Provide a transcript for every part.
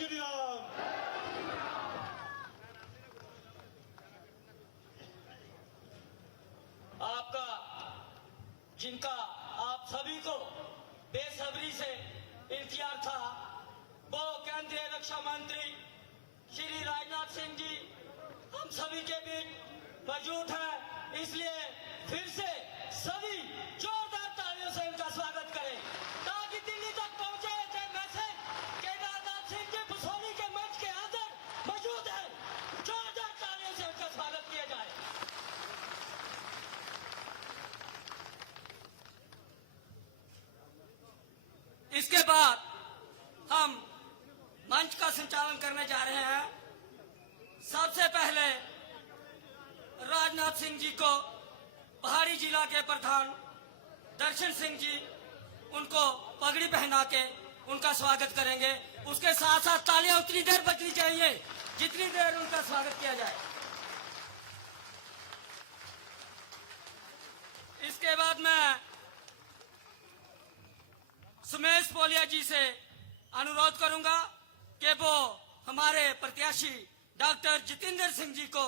श्री राम। आपका जिनका आप सभी को बेसब्री से इंतजार था, वो केंद्रीय रक्षा मंत्री श्री राजनाथ सिंह जी हम सभी के बीच मौजूद है। इसलिए फिर से सभी जोरदार तालियों से इनका स्वागत करें ताकि दिल्ली तक पहुंचे मैसेज कि राजनाथ सिंह जी बसोली के मंच के अंदर मौजूद है। जोरदार तालियों से इनका स्वागत किया जाए। इसके बाद हम मंच का संचालन करने जा रहे हैं। सबसे पहले राजनाथ सिंह जी को पहाड़ी जिला के प्रधान दर्शन सिंह जी उनको पगड़ी पहना के उनका स्वागत करेंगे। उसके साथ साथ तालियां उतनी देर बजनी चाहिए जितनी देर उनका स्वागत किया जाए। इसके बाद मैं सुमेश पोलिया जी से अनुरोध करूंगा कि वो हमारे प्रत्याशी डॉक्टर जितेंद्र सिंह जी को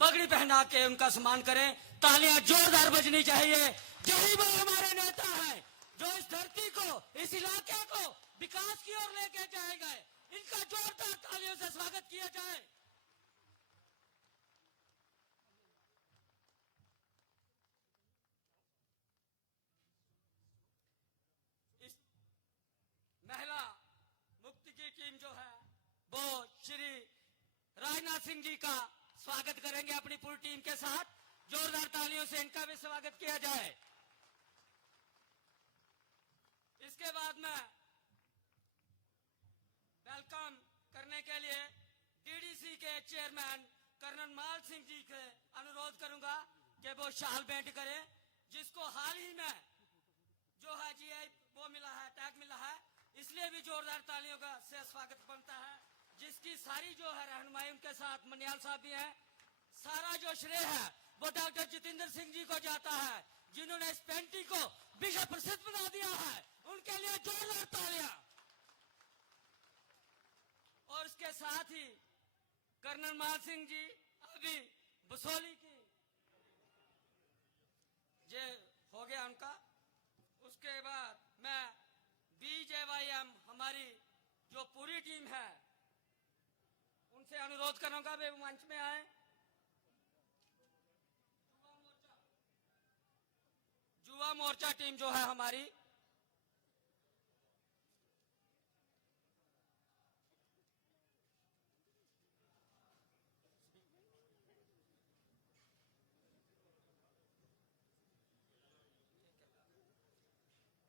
पगड़ी पहना के उनका सम्मान करें। तालियां जोरदार बजनी चाहिए। यही वो हमारे नेता हैं जो इस धरती को, इस इलाके को विकास की ओर लेके जाएगा। इनका जोरदार तालियों से स्वागत किया जाए। इस महिला मुक्ति की टीम जो है वो श्री राजनाथ सिंह जी का स्वागत करेंगे अपनी पूरी टीम के साथ। जोरदार तालियों से इनका भी स्वागत किया जाए। इसके बाद मैं वेलकम करने के लिए डीडीसी के चेयरमैन कर्नल माल सिंह जी के अनुरोध करूंगा कि वो शाल भेंट करें, जिसको हाल ही में जो है जीआई वो मिला है, टैग मिला है। इसलिए भी जोरदार तालियों का से स्वागत बनता है। जिसकी सारी जो है रहनुमाई उनके साथ मनियाल साहब भी हैं। सारा जो श्रेय है वो डॉक्टर जितेंद्र सिंह जी को जाता है, जिन्होंने इस पेंटिंग को विश्व प्रसिद्ध बना दिया है। उनके लिए जोरदार तालियां। और इसके साथ ही कर्नल मान सिंह जी अभी बसोली की ये हो गया उनका। उसके बाद मैं BJYM हमारी जो पूरी टीम है उनसे अनुरोध करूंगा वे मंच में आए। युवा मोर्चा टीम जो है हमारी,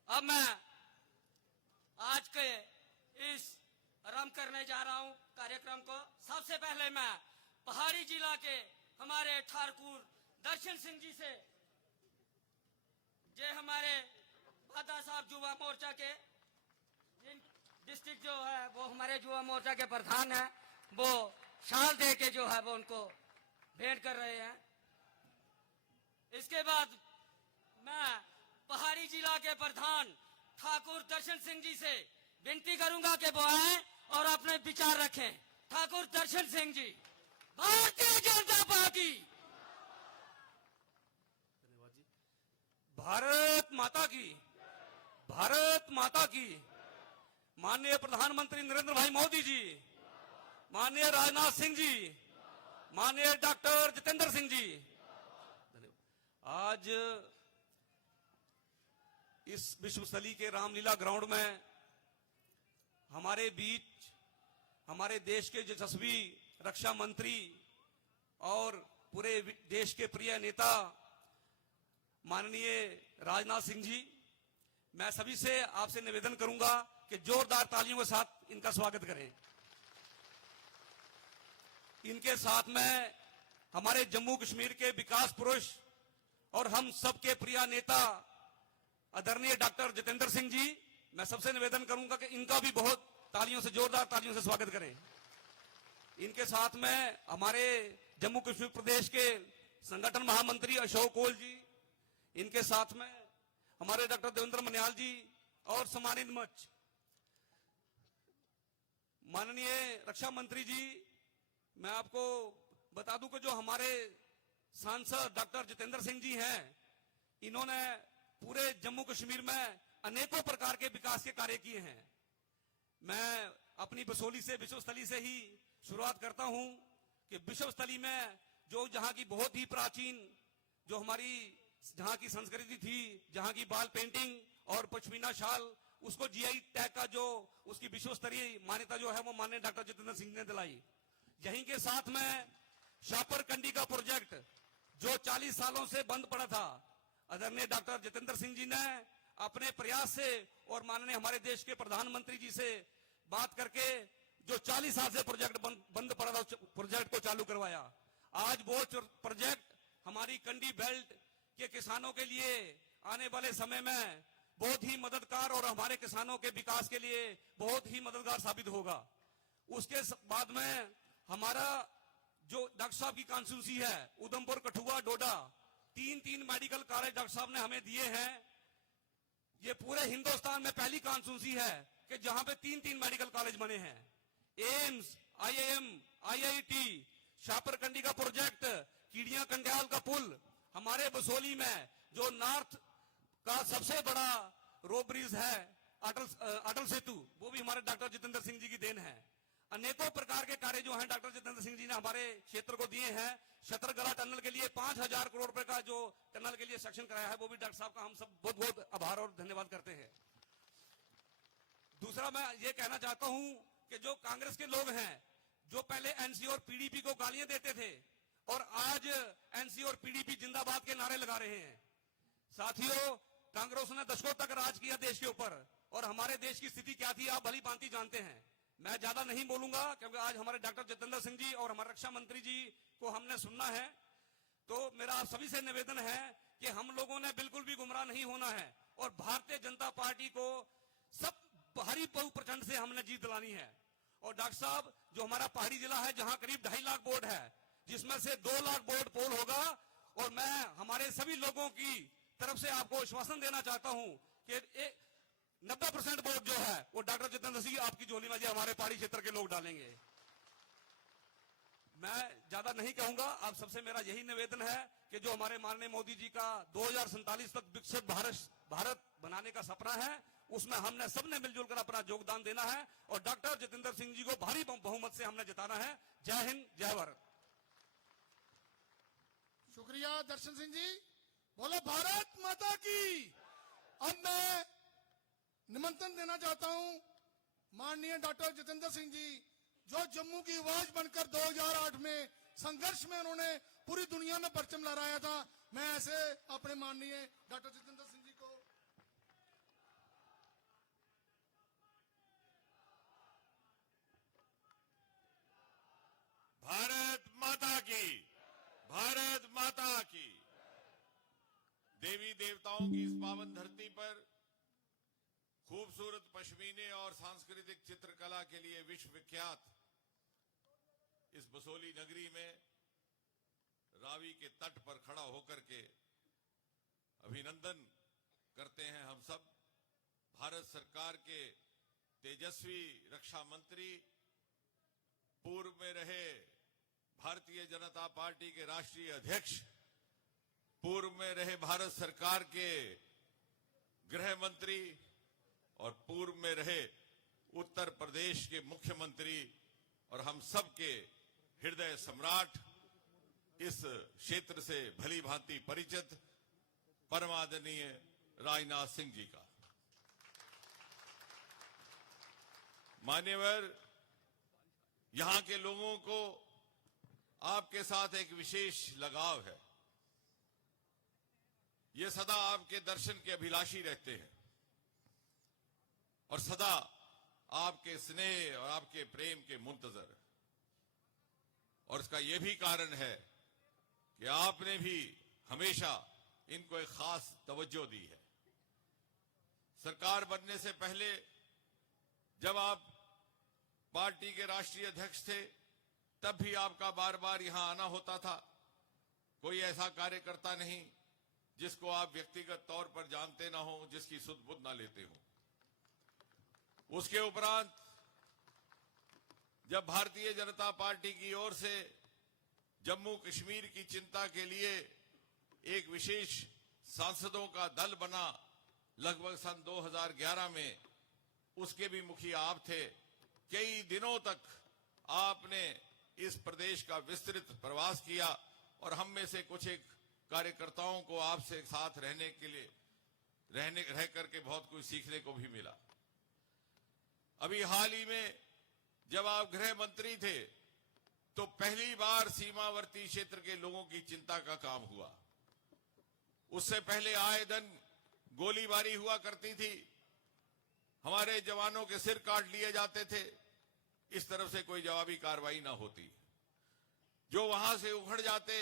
अब मैं आज के इस आरंभ करने जा रहा हूं कार्यक्रम को। सबसे पहले मैं पहाड़ी जिला के हमारे ठाकुर दर्शन सिंह जी से, जे हमारे बादा साहब युवा मोर्चा के डिस्ट्रिक्ट जो है वो हमारे युवा मोर्चा के प्रधान हैं, वो शाल दे के जो है वो उनको भेंट कर रहे हैं। इसके बाद मैं पहाड़ी जिला के प्रधान ठाकुर दर्शन सिंह जी से विनती करूंगा कि वो आए और अपने विचार रखें। ठाकुर दर्शन सिंह जी। भारतीय जनता पार्टी। भारत माता की, भारत माता की। माननीय प्रधानमंत्री नरेंद्र भाई मोदी जी, माननीय राजनाथ सिंह जी, माननीय डॉक्टर जितेंद्र सिंह जी। आज इस विश्वस्थली के रामलीला ग्राउंड में हमारे बीच हमारे देश के यशस्वी रक्षा मंत्री और पूरे देश के प्रिय नेता माननीय राजनाथ सिंह जी, मैं सभी से आपसे निवेदन करूंगा कि जोरदार तालियों के साथ इनका स्वागत करें। इनके साथ में हमारे जम्मू कश्मीर के विकास पुरुष और हम सबके प्रिय नेता आदरणीय डॉक्टर जितेंद्र सिंह जी, मैं सबसे निवेदन करूंगा कि इनका भी बहुत तालियों से, जोरदार तालियों से स्वागत करें। इनके साथ में हमारे जम्मू कश्मीर प्रदेश के संगठन महामंत्री अशोक कोल जी, इनके साथ में हमारे डॉक्टर देवेंद्र मनियाल जी और सम्मानित माननीय रक्षा मंत्री जी, मैं आपको बता दूं कि जो हमारे सांसद डॉक्टर जितेंद्र सिंह जी हैं, इन्होंने पूरे जम्मू कश्मीर में अनेकों प्रकार के विकास के कार्य किए हैं। मैं अपनी बसोली से, विश्व स्थली से ही शुरुआत करता हूं कि विश्व स्थली में जो जहां की बहुत ही प्राचीन जो हमारी जहां की संस्कृति थी, जहां की बाल पेंटिंग और पश्मीना शाल, उसको जीआई टैग का जो उसकी विश्व स्तरीय मान्यता जो है वो माननीय डॉक्टर जितेंद्र सिंह ने दिलाई। यहीं के साथ में शापर कंडी का प्रोजेक्ट जो 40 सालों से बंद पड़ा था, आदरणीय डॉक्टर जितेंद्र सिंह जी ने अपने प्रयास से और माननीय हमारे देश के प्रधानमंत्री जी से बात करके जो 40 साल से प्रोजेक्ट बंद पड़ा था, प्रोजेक्ट को चालू करवाया। आज वो प्रोजेक्ट हमारी कंडी बेल्ट के किसानों के लिए आने वाले समय में बहुत ही मददगार और हमारे किसानों के विकास के लिए बहुत ही मददगार साबित होगा। उसके बाद में हमारा जो डॉक्टर साहब की कॉन्स्टिट्यूंसी है, उधमपुर, कठुआ, डोडा, तीन मेडिकल कॉलेज डॉक्टर साहब ने हमें दिए हैं। ये पूरे हिंदुस्तान में पहली कॉन्स्टिट्यूंसी है कि जहां पे तीन मेडिकल कॉलेज बने हैं। एम्स, आईआईएम, आईआईटी, शापरकंडी का प्रोजेक्ट, कीड़िया कंडियाल का पुल, हमारे बसोली में जो नॉर्थ का सबसे बड़ा रो ब्रिज है अटल सेतु, वो भी हमारे डॉक्टर जितेंद्र सिंह जी की देन है। अनेकों प्रकार के कार्य जो हैं डॉक्टर जितेंद्र सिंह जी ने हमारे क्षेत्र को दिए हैं। शतरगला टनल के लिए 5,000 करोड़ रुपए का जो टनल के लिए सेक्शन कराया है, वो भी डॉक्टर साहब का हम सब बहुत बहुत आभार और धन्यवाद करते हैं। दूसरा मैं ये कहना चाहता हूं कि जो कांग्रेस के लोग हैं, जो पहले एनसी और पीडीपी को गालियां देते थे और आज एनसी और पीडीपी जिंदाबाद के नारे लगा रहे हैं। साथियों, कांग्रेस ने दशकों तक राज किया देश के ऊपर और हमारे देश की स्थिति क्या थी आप भली भांति जानते हैं। मैं ज्यादा नहीं बोलूंगा क्योंकि आज हमारे डॉक्टर जितेंद्र सिंह जी और हमारे रक्षा मंत्री जी को हमने सुनना है। तो मेरा आप सभी से निवेदन है कि हम लोगों ने बिल्कुल भी गुमराह नहीं होना है और भारतीय जनता पार्टी को सब भारी बहु प्रचंड से हमने जीत दिलानी है। और डॉक्टर साहब, जो हमारा पहाड़ी जिला है जहां करीब 2.5 लाख वोट है, जिसमें से 2 लाख वोट पोल होगा, और मैं हमारे सभी लोगों की तरफ से आपको आश्वासन देना चाहता हूं कि 90% वोट जो है वो डॉक्टर जितेंद्र सिंह आपकी झोली में हमारे पहाड़ी क्षेत्र के लोग डालेंगे। मैं ज्यादा नहीं कहूंगा, आप सबसे मेरा यही निवेदन है कि जो हमारे माननीय मोदी जी का 2047 तक विकसित भारत बनाने का सपना है, उसमें हमने सबने मिलजुल कर अपना योगदान देना है और डॉक्टर जितेंद्र सिंह जी को भारी बहुमत से हमने जिताना है। जय हिंद, जय भारत। शुक्रिया दर्शन सिंह जी, बोलो भारत माता की। अब मैं निमंत्रण देना चाहता हूं माननीय डॉक्टर जितेंद्र सिंह जी, जो जम्मू की आवाज बनकर 2008 में संघर्ष में उन्होंने पूरी दुनिया में परचम लहराया था। मैं ऐसे अपने माननीय डॉक्टर जितेंद्र सिंह जी को भारत माता की, भारत माता की। देवी देवताओं की इस पावन धरती पर खूबसूरत पश्मीने और सांस्कृतिक चित्रकला के लिए विश्व विख्यात इस बसोली नगरी में रावी के तट पर खड़ा होकर के अभिनंदन करते हैं हम सब भारत सरकार के तेजस्वी रक्षा मंत्री, पूर्व में रहे भारतीय जनता पार्टी के राष्ट्रीय अध्यक्ष, पूर्व में रहे भारत सरकार के गृह मंत्री और पूर्व में रहे उत्तर प्रदेश के मुख्यमंत्री और हम सब के हृदय सम्राट, इस क्षेत्र से भली भांति परिचित परमादरणीय राजनाथ सिंह जी का। मान्यवर, यहां के लोगों को आपके साथ एक विशेष लगाव है। ये सदा आपके दर्शन के अभिलाषी रहते हैं और सदा आपके स्नेह और आपके प्रेम के मुंतजर। और इसका यह भी कारण है कि आपने भी हमेशा इनको एक खास तवज्जो दी है। सरकार बनने से पहले जब आप पार्टी के राष्ट्रीय अध्यक्ष थे, तब भी आपका बार बार यहां आना होता था। कोई ऐसा कार्यकर्ता नहीं जिसको आप व्यक्तिगत तौर पर जानते ना हो, जिसकी सुध बुध ना लेते हो। उसके उपरांत जब भारतीय जनता पार्टी की ओर से जम्मू कश्मीर की चिंता के लिए एक विशेष सांसदों का दल बना लगभग सन 2011 में, उसके भी मुखिया आप थे। कई दिनों तक आपने इस प्रदेश का विस्तृत प्रवास किया और हम में से कुछ एक कार्यकर्ताओं को आपसे साथ रहने के लिए रह करके बहुत कुछ सीखने को भी मिला। अभी हाल ही में जब आप गृह मंत्री थे तो पहली बार सीमावर्ती क्षेत्र के लोगों की चिंता का काम हुआ। उससे पहले आए दिन गोलीबारी हुआ करती थी, हमारे जवानों के सिर काट लिए जाते थे, इस तरफ से कोई जवाबी कार्रवाई ना होती। जो वहां से उखड़ जाते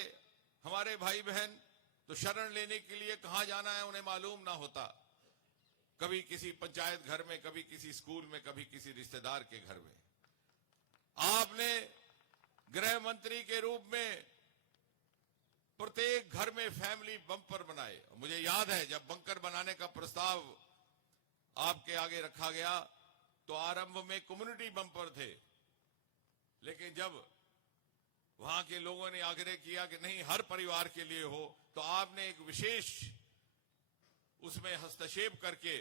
हमारे भाई बहन तो शरण लेने के लिए कहां जाना है उन्हें मालूम ना होता। कभी किसी पंचायत घर में, कभी किसी स्कूल में, कभी किसी रिश्तेदार के घर में। आपने गृह मंत्री के रूप में प्रत्येक घर में फैमिली बंपर बनाए। मुझे याद है जब बंकर बनाने का प्रस्ताव आपके आगे रखा गया तो आरंभ में कम्युनिटी बंपर थे, लेकिन जब वहां के लोगों ने आग्रह किया कि नहीं हर परिवार के लिए हो, तो आपने एक विशेष उसमें हस्तक्षेप करके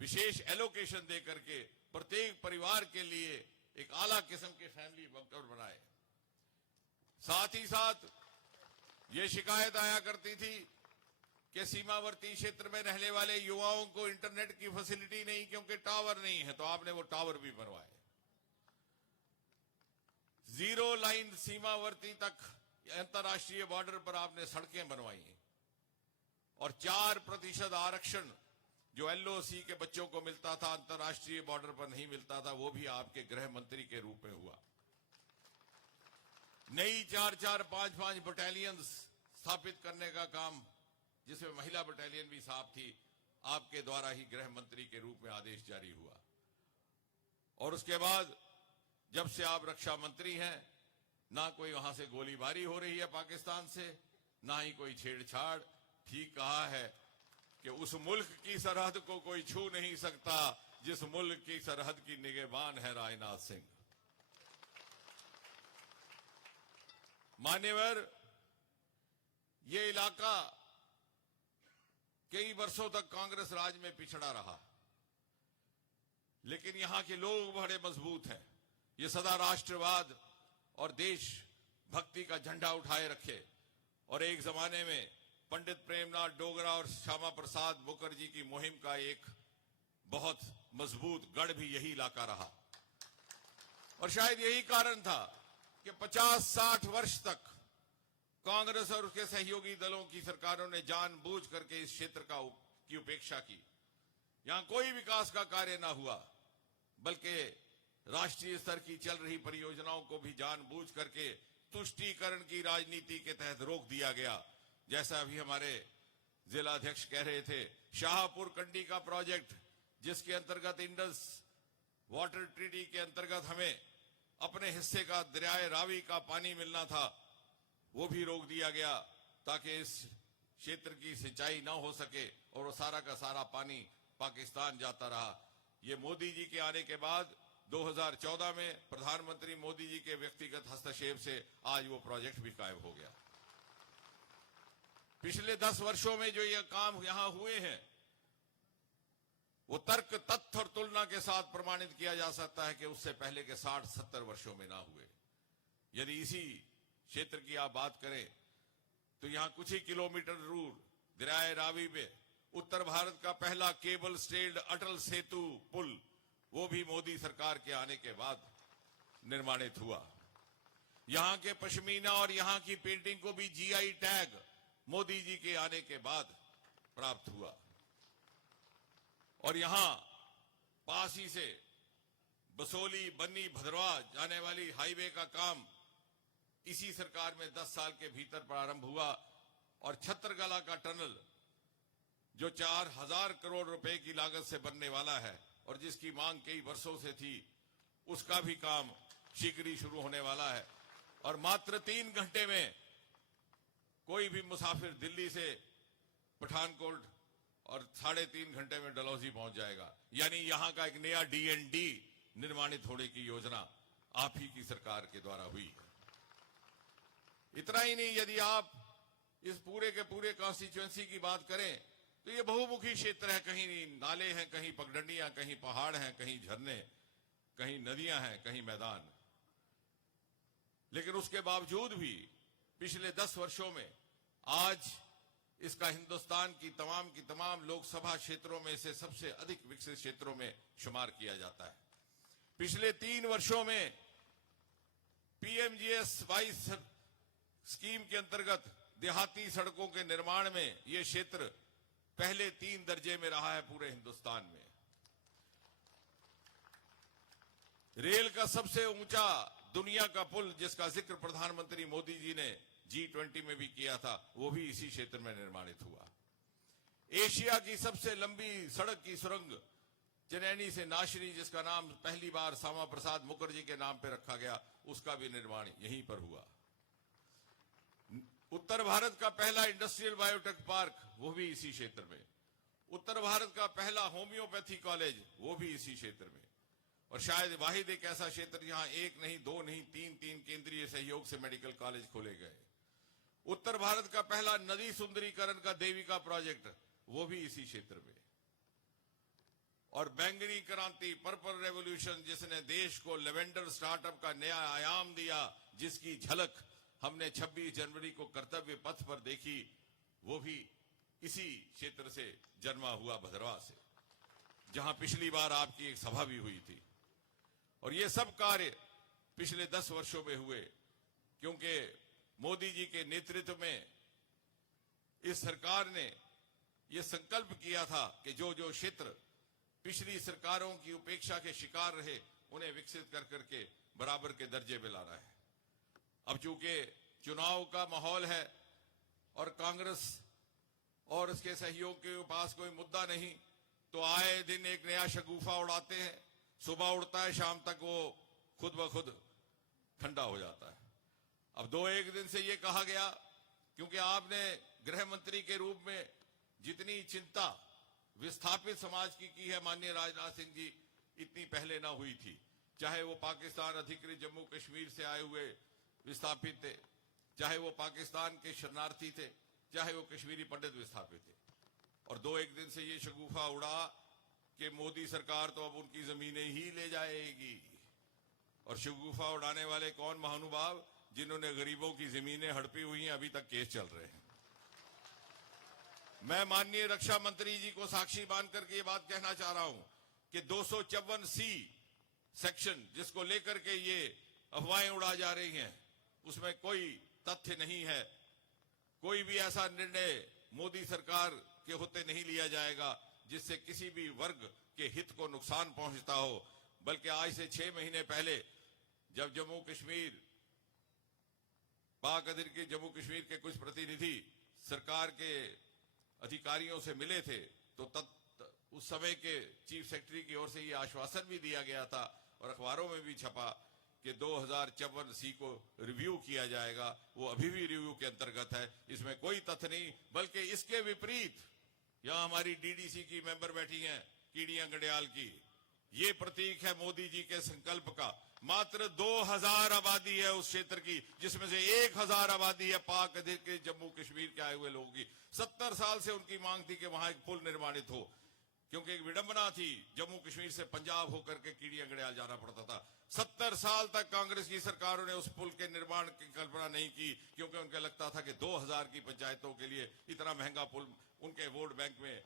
विशेष एलोकेशन दे करके प्रत्येक परिवार के लिए एक आला किस्म के फैमिली बंकर बनाए। साथ ही साथ ये शिकायत आया करती थी कि सीमावर्ती क्षेत्र में रहने वाले युवाओं को इंटरनेट की फैसिलिटी नहीं क्योंकि टावर नहीं है, तो आपने वो टावर भी बनवाए। जीरो लाइन सीमावर्ती तक अंतर्राष्ट्रीय बॉर्डर पर आपने सड़कें बनवाई और 4% आरक्षण जो एलओसी के बच्चों को मिलता था अंतर्राष्ट्रीय बॉर्डर पर नहीं मिलता था, वो भी आपके गृह मंत्री के रूप में हुआ। नई 4-4, 5-5 बटालियन स्थापित करने का काम, जिसमें महिला बटालियन भी साफ थी, आपके द्वारा ही गृह मंत्री के रूप में आदेश जारी हुआ। और उसके बाद जब से आप रक्षा मंत्री हैं, ना कोई वहां से गोलीबारी हो रही है पाकिस्तान से, ना ही कोई छेड़छाड़। ठीक कहा है कि उस मुल्क की सरहद को कोई छू नहीं सकता जिस मुल्क की सरहद की निगहबान है राजनाथ सिंह। मान्यवर, ये इलाका कई वर्षों तक कांग्रेस राज में पिछड़ा रहा, लेकिन यहां के लोग बड़े मजबूत हैं। ये सदा राष्ट्रवाद और देश भक्ति का झंडा उठाए रखे। और एक जमाने में पंडित प्रेमनाथ डोगरा और श्यामा प्रसाद मुखर्जी की मुहिम का एक बहुत मजबूत गढ़ भी यही इलाका रहा। और शायद यही कारण था कि 50-60 वर्ष तक कांग्रेस और उसके सहयोगी दलों की सरकारों ने जानबूझ करके इस क्षेत्र की उपेक्षा की। यहां कोई विकास का कार्य ना हुआ, बल्कि राष्ट्रीय स्तर की चल रही परियोजनाओं को भी जानबूझ करके तुष्टीकरण की राजनीति के तहत रोक दिया गया। जैसा अभी हमारे जिला अध्यक्ष कह रहे थे, शाहपुर कंडी का प्रोजेक्ट, जिसके अंतर्गत इंडस वाटर ट्रीटी के अंतर्गत हमें अपने हिस्से का दरियाए रावी का पानी मिलना था, वो भी रोक दिया गया ताकि इस क्षेत्र की सिंचाई ना हो सके और वो सारा का सारा पानी पाकिस्तान जाता रहा। ये मोदी जी के आने के बाद 2014 में प्रधानमंत्री मोदी जी के व्यक्तिगत हस्तक्षेप से आज वो प्रोजेक्ट भी कायम हो गया। पिछले 10 वर्षों में जो ये काम यहां हुए हैं, वो तर्क, तथ्य और तुलना के साथ प्रमाणित किया जा सकता है कि उससे पहले के 60-70 वर्षों में ना हुए। यदि इसी क्षेत्र की आप बात करें तो यहां कुछ ही किलोमीटर दूर दरियाए रावी में उत्तर भारत का पहला केबल स्टेल्ड अटल सेतु पुल, वो भी मोदी सरकार के आने के बाद निर्माणित हुआ। यहां के पश्मीना और यहां की पेंटिंग को भी जीआई टैग मोदी जी के आने के बाद प्राप्त हुआ। और यहां पास ही से बसोली, बन्नी, भद्रवाह जाने वाली हाईवे का काम इसी सरकार में 10 साल के भीतर प्रारंभ हुआ। और छत्तरगला का टनल जो 4000 करोड़ रुपए की लागत से बनने वाला है और जिसकी मांग कई वर्षों से थी, उसका भी काम शीघ्र ही शुरू होने वाला है। और मात्र 3 घंटे में कोई भी मुसाफिर दिल्ली से पठानकोट और 3.5 घंटे में डलहौजी पहुंच जाएगा। यानी यहां का एक नया डीएनडी निर्माणित होने की योजना आप ही की सरकार के द्वारा हुई है। इतना ही नहीं, यदि आप इस पूरे के पूरे कॉन्स्टिट्यूएंसी की बात करें तो ये बहुमुखी क्षेत्र है। कहीं नाले हैं, कहीं पगडंडियां, कहीं पहाड़ हैं, कहीं झरने, कहीं नदियां हैं, कहीं मैदान। लेकिन उसके बावजूद भी पिछले 10 वर्षों में आज इसका हिंदुस्तान की तमाम लोकसभा क्षेत्रों में से सबसे अधिक विकसित क्षेत्रों में शुमार किया जाता है। पिछले 3 वर्षों में पीएमजीएसवाई स्कीम के अंतर्गत देहाती सड़कों के निर्माण में यह क्षेत्र पहले 3 दर्जे में रहा है पूरे हिंदुस्तान में। रेल का सबसे ऊंचा दुनिया का पुल जिसका जिक्र प्रधानमंत्री मोदी जी ने G20 में भी किया था, वो भी इसी क्षेत्र में निर्माणित हुआ। एशिया की सबसे लंबी सड़क की सुरंग चनैनी से नाशरी, जिसका नाम पहली बार श्यामा प्रसाद मुखर्जी के नाम पर रखा गया, उसका भी निर्माण यहीं पर हुआ। उत्तर भारत का पहला इंडस्ट्रियल बायोटेक पार्क, वो भी इसी क्षेत्र में। उत्तर भारत का पहला होम्योपैथी कॉलेज, वो भी इसी क्षेत्र में। और शायद वाहिद एक ऐसा क्षेत्र जहां 1 नहीं, 2 नहीं, 3 केंद्रीय सहयोग से मेडिकल कॉलेज खोले गए। उत्तर भारत का पहला नदी सुंदरीकरण का देविका प्रोजेक्ट, वो भी इसी क्षेत्र में। और बैंगनी क्रांति, पर्पल रेवोल्यूशन, जिसने देश को लेवेंडर स्टार्टअप का नया आयाम दिया, जिसकी झलक हमने 26 जनवरी को कर्तव्य पथ पर देखी, वो भी इसी क्षेत्र से जन्मा हुआ, भद्रवा से, जहां पिछली बार आपकी एक सभा भी हुई थी। और ये सब कार्य पिछले 10 वर्षों में हुए, क्योंकि मोदी जी के नेतृत्व में इस सरकार ने यह संकल्प किया था कि जो जो क्षेत्र पिछली सरकारों की उपेक्षा के शिकार रहे, उन्हें विकसित कर करके बराबर के दर्जे में लाना है। अब चूंकि चुनाव का माहौल है और कांग्रेस और उसके सहयोग के पास कोई मुद्दा नहीं, तो आए दिन एक नया शगुफा उड़ाते हैं। सुबह उड़ता है, शाम तक वो खुद ब खुद ठंडा हो जाता है। अब 2-1 दिन से ये कहा गया, क्योंकि आपने गृह मंत्री के रूप में जितनी चिंता विस्थापित समाज की है माननीय राजनाथ सिंह जी, इतनी पहले ना हुई थी। चाहे वो पाकिस्तान अधिकृत जम्मू कश्मीर से आए हुए विस्थापित थे, चाहे वो पाकिस्तान के शरणार्थी थे, चाहे वो कश्मीरी पंडित विस्थापित थे। और 2-1 दिन से ये शगुफा उड़ा कि मोदी सरकार तो अब उनकी जमीनें ही ले जाएगी। और शगुफा उड़ाने वाले कौन महानुभाव, जिन्होंने गरीबों की जमीनें हड़पी हुई हैं, अभी तक केस चल रहे हैं। मैं माननीय रक्षा मंत्री जी को साक्षी मान करके ये बात कहना चाह रहा हूं कि 254C सेक्शन, जिसको लेकर के ये अफवाहें उड़ा जा रही हैं, उसमें कोई तथ्य नहीं है। कोई भी ऐसा निर्णय मोदी सरकार के होते नहीं लिया जाएगा जिससे किसी भी वर्ग के हित को नुकसान पहुंचता हो। बल्कि आज से 6 महीने पहले जब जम्मू कश्मीर, पाक अधिकृत जम्मू कश्मीर के कुछ प्रतिनिधि सरकार के अधिकारियों से मिले थे, तो उस समय के चीफ सेक्रेटरी की ओर से ये आश्वासन भी दिया गया था और अखबारों में भी छपा कि 2054C को रिव्यू किया जाएगा। वो अभी भी रिव्यू के अंतर्गत है, इसमें कोई तथ्य नहीं। बल्कि इसके विपरीत यहां हमारी डीडीसी की मेंबर बैठी हैं, कीड़ियां गडियाल की, ये प्रतीक है मोदी जी के संकल्प का। मात्र 2000 आबादी है उस क्षेत्र की, जिसमें से 1000 आबादी है पाक अधिकृत जम्मू कश्मीर के आए हुए लोगों की। 70 साल से उनकी मांग थी कि वहां एक पुल निर्माणित हो, क्योंकि एक विडंबना थी, जम्मू कश्मीर से पंजाब होकर के कीड़ियां गडियाल जाना पड़ता था। 70 साल तक कांग्रेस की सरकारों ने उस पुल के निर्माण की कल्पना नहीं की, क्योंकि उनको लगता था कि 2000 की पंचायतों के लिए इतना महंगा पुल उनके वोट बैंक में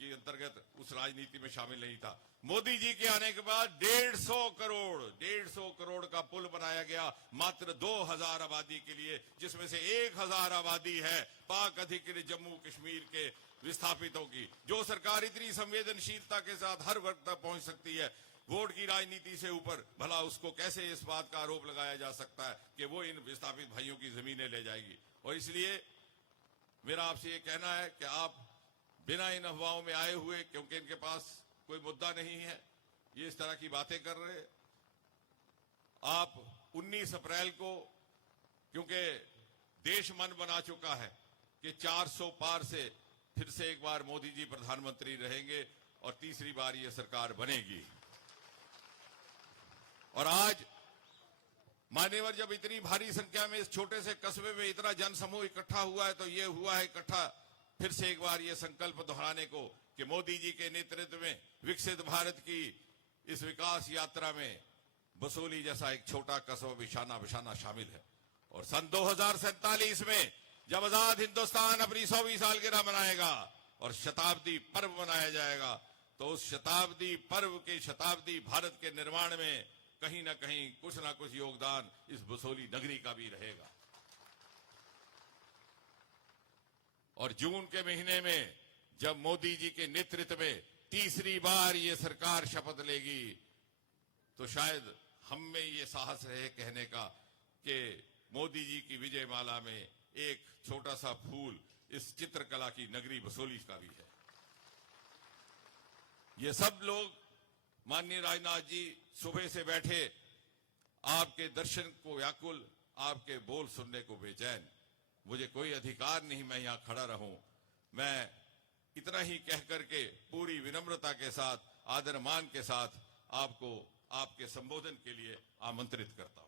के अंतर्गत उस राजनीति में शामिल नहीं था। मोदी जी के आने के बाद 150 करोड़ का पुल बनाया गया मात्र 2000 आबादी के लिए, जिसमें से 1000 आबादी है पाक अधिकृत जम्मू कश्मीर के विस्थापितों की। जो सरकार इतनी संवेदनशीलता के साथ हर वर्ग तक पहुंच सकती है, वोट की राजनीति से ऊपर, भला उसको कैसे इस बात का आरोप लगाया जा सकता है कि वो इन विस्थापित भाइयों की जमीनें ले जाएगी। और इसलिए मेरा आपसे ये कहना है कि आप बिना इन अफवाहों में आए हुए, क्योंकि इनके पास कोई मुद्दा नहीं है, ये इस तरह की बातें कर रहे। आप 19 अप्रैल को, क्योंकि देश मन बना चुका है कि 400 पार से फिर से एक बार मोदी जी प्रधानमंत्री रहेंगे और तीसरी बार ये सरकार बनेगी। और आज मान्यवर, जब इतनी भारी संख्या में इस छोटे से कस्बे में इतना जनसमूह इकट्ठा हुआ है, तो ये हुआ है इकट्ठा फिर से एक बार ये संकल्प दोहराने को कि मोदी जी के नेतृत्व में विकसित भारत की इस विकास यात्रा में बसोली जैसा एक छोटा कस्बा बिशाना बिशाना शामिल है। और सन 2047 में जब आजाद हिंदुस्तान अपनी 100वीं सालगिरह मनाएगा और शताब्दी पर्व मनाया जाएगा, तो उस शताब्दी पर्व के शताब्दी भारत के निर्माण में कहीं ना कहीं कुछ ना कुछ योगदान इस बसोली नगरी का भी रहेगा। और जून के महीने में जब मोदी जी के नेतृत्व में तीसरी बार ये सरकार शपथ लेगी, तो शायद हम में ये साहस रहे कहने का कि मोदी जी की विजय माला में एक छोटा सा फूल इस चित्रकला की नगरी बसोली का भी है। ये सब लोग, माननीय राजनाथ जी सुबह से बैठे, आपके दर्शन को व्याकुल, आपके बोल सुनने को बेचैन। मुझे कोई अधिकार नहीं मैं यहां खड़ा रहूं। मैं इतना ही कह करके पूरी विनम्रता के साथ, आदर मान के साथ आपको आपके संबोधन के लिए आमंत्रित करता हूं।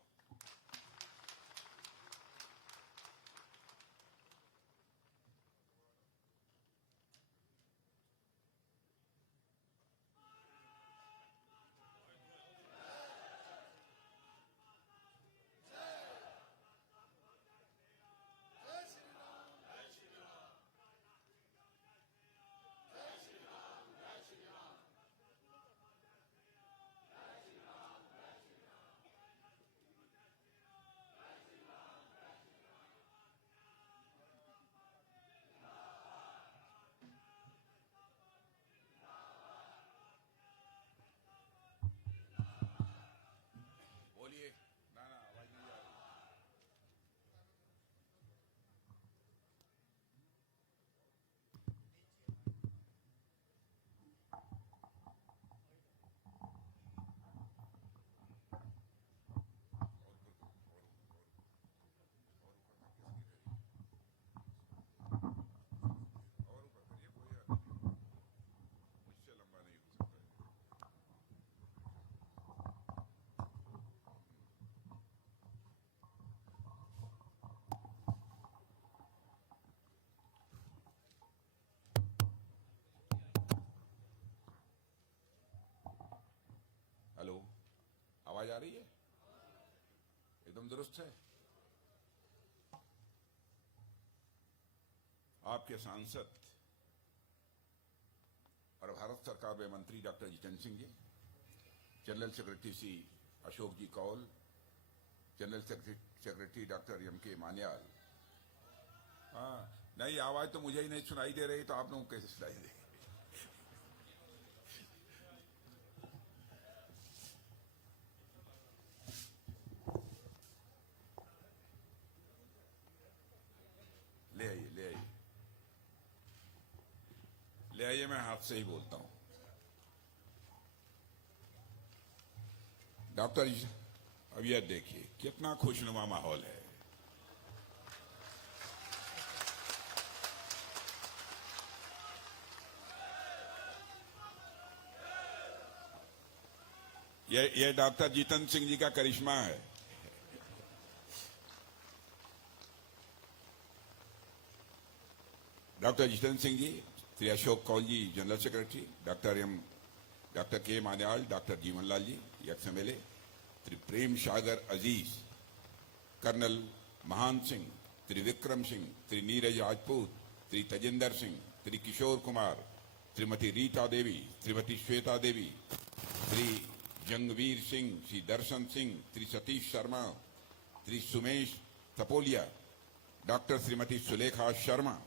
बोलिए। ना ना, आवाज नहीं आ रही। और ऊपर करिए, कोई हर्ज नहीं, मुझसे लंबा नहीं हो सकता है। हेलो, आवाज आ रही है? एकदम दुरुस्त है। आपके सांसद और भारत सरकार में मंत्री doctor Jitendra Singh ji, general secretary Shri Ashok ji Kaul, general secretary doctor M K. Manyal. हाँ, नहीं, आवाज तो मुझे ही नहीं सुनाई दे रही, तो आप लोगों को कैसे सुनाई देगी? ले आइए, ले आइए, ले आइए, मैं हाथ से ही बोलता हूं। डॉक्टर जी, अब यह देखिए कितना खुशनुमा माहौल है। ये डॉक्टर जितेंद्र सिंह जी का करिश्मा है। डॉक्टर जितेंद्र सिंह जी, श्री अशोक कौल जी जनरल सेक्रेटरी, डॉक्टर के मान्याल, डॉक्टर जीवनलाल जी एक्स-एमएलए, श्री प्रेम सागर अजीज, कर्नल महान सिंह, श्री विक्रम सिंह, श्री नीरज राजपूत, श्री तजिंदर सिंह, श्री किशोर कुमार, श्रीमती रीता देवी, श्रीमती श्वेता देवी, श्री जंगवीर सिंह, श्री दर्शन सिंह, श्री सतीश शर्मा, श्री सुमेश तपोलिया, डॉक्टर श्रीमती सुलेखा शर्मा,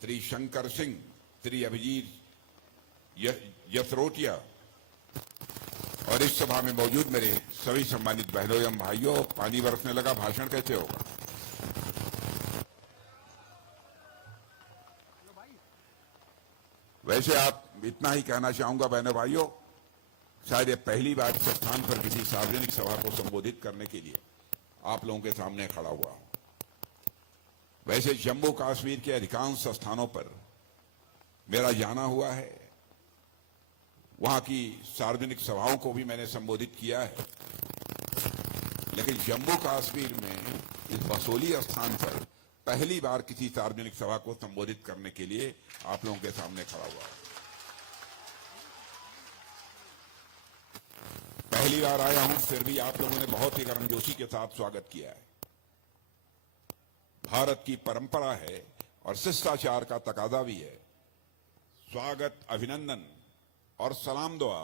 श्री शंकर सिंह, श्री अभिजीत यसरोटिया, और इस सभा में मौजूद मेरे सभी सम्मानित बहनों एवं भाइयों। पानी बरसने लगा, भाषण कैसे होगा? वैसे आप इतना ही कहना चाहूंगा बहनों भाइयों, शायद ये पहली बार इस स्थान पर किसी सार्वजनिक सभा को संबोधित करने के लिए आप लोगों के सामने खड़ा हुआ हूं। वैसे जम्मू कश्मीर के अधिकांश स्थानों पर मेरा जाना हुआ है, वहां की सार्वजनिक सभाओं को भी मैंने संबोधित किया है। लेकिन जम्मू कश्मीर में इस बसोली स्थान पर पहली बार किसी सार्वजनिक सभा को संबोधित करने के लिए आप लोगों के सामने खड़ा हुआ हूं। पहली बार आया हूं, फिर भी आप लोगों ने बहुत ही गर्मजोशी के साथ स्वागत किया है। भारत की परंपरा है और शिष्टाचार का तकाजा भी है। स्वागत, अभिनंदन और सलाम दुआ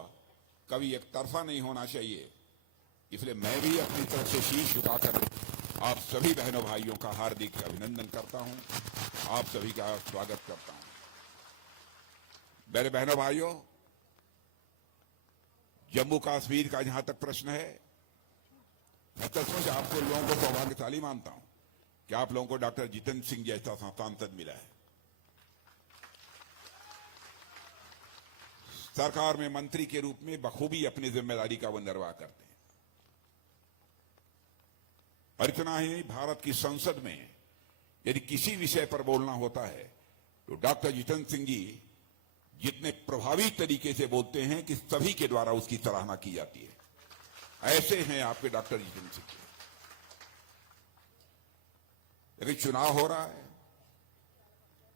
कभी एक तरफा नहीं होना चाहिए। इसलिए मैं भी अपनी तरफ से शीश झुकाकर आप सभी बहनों भाइयों का हार्दिक अभिनंदन करता हूं, आप सभी का स्वागत करता हूं। मेरे बहनों भाइयों, जम्मू कश्मीर का जहां तक प्रश्न है, मैं सचमुच आपको लोगों को सौभाग्यशाली मानता हूं कि आप लोगों को डॉक्टर जितेंद्र सिंह जैसा सांसद मिला है। सरकार में मंत्री के रूप में बखूबी अपनी जिम्मेदारी का वो निर्वाह करते हैं। और इतना ही नहीं, भारत की संसद में यदि किसी विषय पर बोलना होता है तो डॉक्टर जितेंद्र सिंह जी जितने प्रभावी तरीके से बोलते हैं कि सभी के द्वारा उसकी सराहना की जाती है। ऐसे हैं आपके डॉक्टर जितेंद्र सिंह जी। लेकिन चुनाव हो रहा है,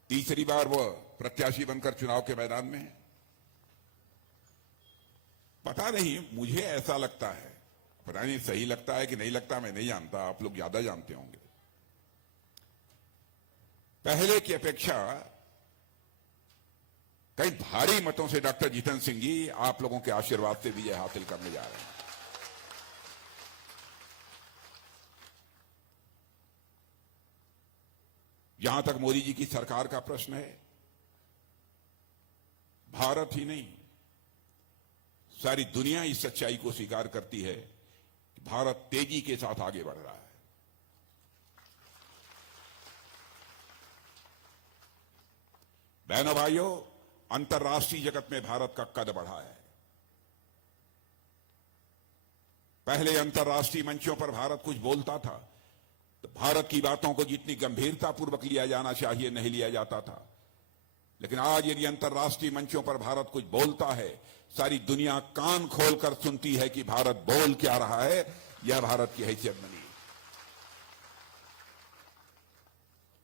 तीसरी बार वो प्रत्याशी बनकर चुनाव के मैदान में है। पता नहीं, मुझे ऐसा लगता है, पता नहीं सही लगता है कि नहीं लगता, मैं नहीं जानता, आप लोग ज्यादा जानते होंगे। पहले की अपेक्षा कई भारी मतों से डॉक्टर जितेंद्र सिंह जी आप लोगों के आशीर्वाद से विजय हासिल करने जा रहे हैं। जहां तक मोदी जी की सरकार का प्रश्न है, भारत ही नहीं सारी दुनिया इस सच्चाई को स्वीकार करती है कि भारत तेजी के साथ आगे बढ़ रहा है। बहनों भाइयों, अंतर्राष्ट्रीय जगत में भारत का कद बढ़ा है। पहले अंतर्राष्ट्रीय मंचों पर भारत कुछ बोलता था तो भारत की बातों को जितनी गंभीरतापूर्वक लिया जाना चाहिए नहीं लिया जाता था। लेकिन आज यदि अंतर्राष्ट्रीय मंचों पर भारत कुछ बोलता है, सारी दुनिया कान खोलकर सुनती है कि भारत बोल क्या रहा है, यह भारत की हैसियत बनी।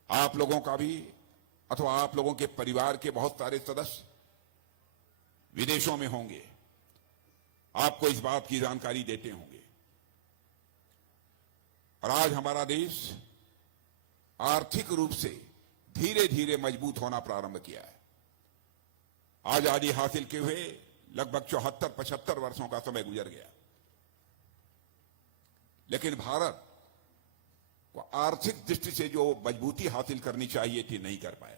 आप लोगों का भी अथवा आप लोगों के परिवार के बहुत सारे सदस्य विदेशों में होंगे, आपको इस बात की जानकारी देते होंगे। और आज हमारा देश आर्थिक रूप से धीरे धीरे मजबूत होना प्रारंभ किया है। आजादी हासिल किए हुए लगभग 74-75 वर्षों का समय गुजर गया, लेकिन भारत को आर्थिक दृष्टि से जो मजबूती हासिल करनी चाहिए थी नहीं कर पाया।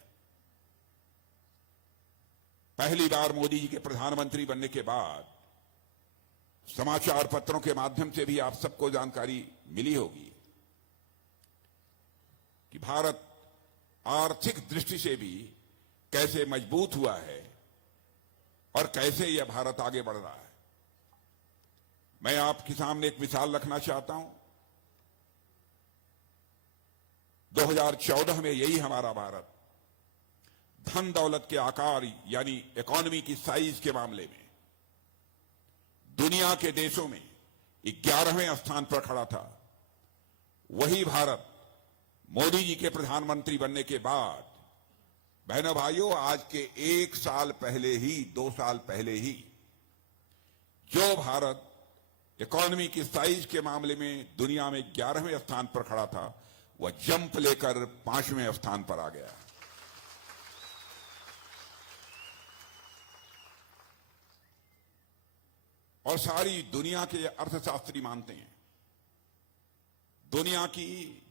पहली बार मोदी जी के प्रधानमंत्री बनने के बाद समाचार पत्रों के माध्यम से भी आप सबको जानकारी मिली होगी कि भारत आर्थिक दृष्टि से भी कैसे मजबूत हुआ है और कैसे यह भारत आगे बढ़ रहा है। मैं आपके सामने एक मिसाल रखना चाहता हूं। 2014 में यही हमारा भारत धन दौलत के आकार यानी इकोनॉमी की साइज के मामले में दुनिया के देशों में 11वें स्थान पर खड़ा था। वही भारत मोदी जी के प्रधानमंत्री बनने के बाद, बहनों भाइयों, आज के 1 साल पहले ही, 2 साल पहले ही जो भारत इकोनॉमी की साइज के मामले में दुनिया में 11वें स्थान पर खड़ा था, वह जंप लेकर 5वें स्थान पर आ गया। और सारी दुनिया के अर्थशास्त्री मानते हैं, दुनिया की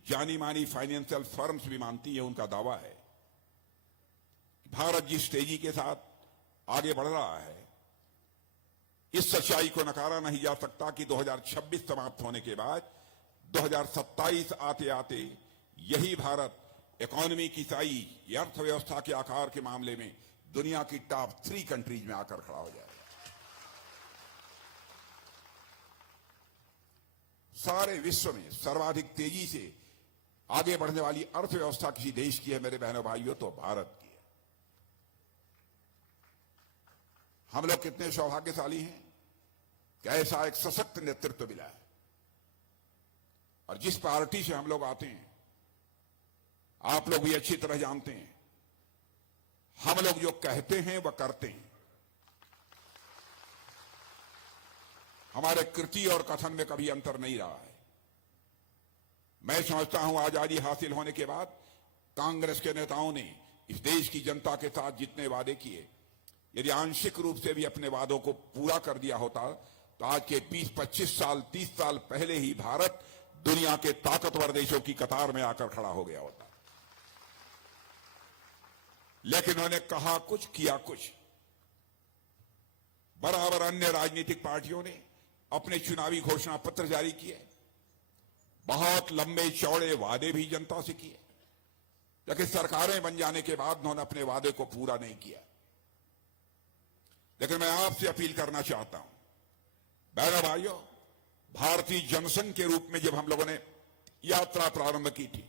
जानी मानी फाइनेंशियल फर्म्स भी मानती है, उनका दावा है भारत जिस तेजी के साथ आगे बढ़ रहा है, इस सच्चाई को नकारा नहीं जा सकता कि 2026 समाप्त होने के बाद 2027 आते आते यही भारत इकोनॉमी की साइज या अर्थव्यवस्था के आकार के मामले में दुनिया की टॉप 3 कंट्रीज में आकर खड़ा हो जाएगा। सारे विश्व में सर्वाधिक तेजी से आगे बढ़ने वाली अर्थव्यवस्था किसी देश की है मेरे बहनों भाइयों, तो भारत की है। हम लोग कितने सौभाग्यशाली हैं कि ऐसा एक सशक्त नेतृत्व मिला है। और जिस पार्टी से हम लोग आते हैं, आप लोग भी अच्छी तरह जानते हैं, हम लोग जो कहते हैं वह करते हैं। हमारे कृति और कथन में कभी अंतर नहीं रहा है। मैं समझता हूं आजादी हासिल होने के बाद कांग्रेस के नेताओं ने इस देश की जनता के साथ जितने वादे किए, यदि आंशिक रूप से भी अपने वादों को पूरा कर दिया होता तो आज के 20-25 साल 30 साल पहले ही भारत दुनिया के ताकतवर देशों की कतार में आकर खड़ा हो गया होता। लेकिन उन्होंने कहा कुछ किया कुछ। बराबर अन्य राजनीतिक पार्टियों ने अपने चुनावी घोषणा पत्र जारी किए, बहुत लंबे चौड़े वादे भी जनता से किए, लेकिन सरकारें बन जाने के बाद उन्होंने अपने वादे को पूरा नहीं किया। लेकिन मैं आपसे अपील करना चाहता हूं, बहनों भाइयों, भारतीय जनसंघ के रूप में जब हम लोगों ने यात्रा प्रारंभ की थी,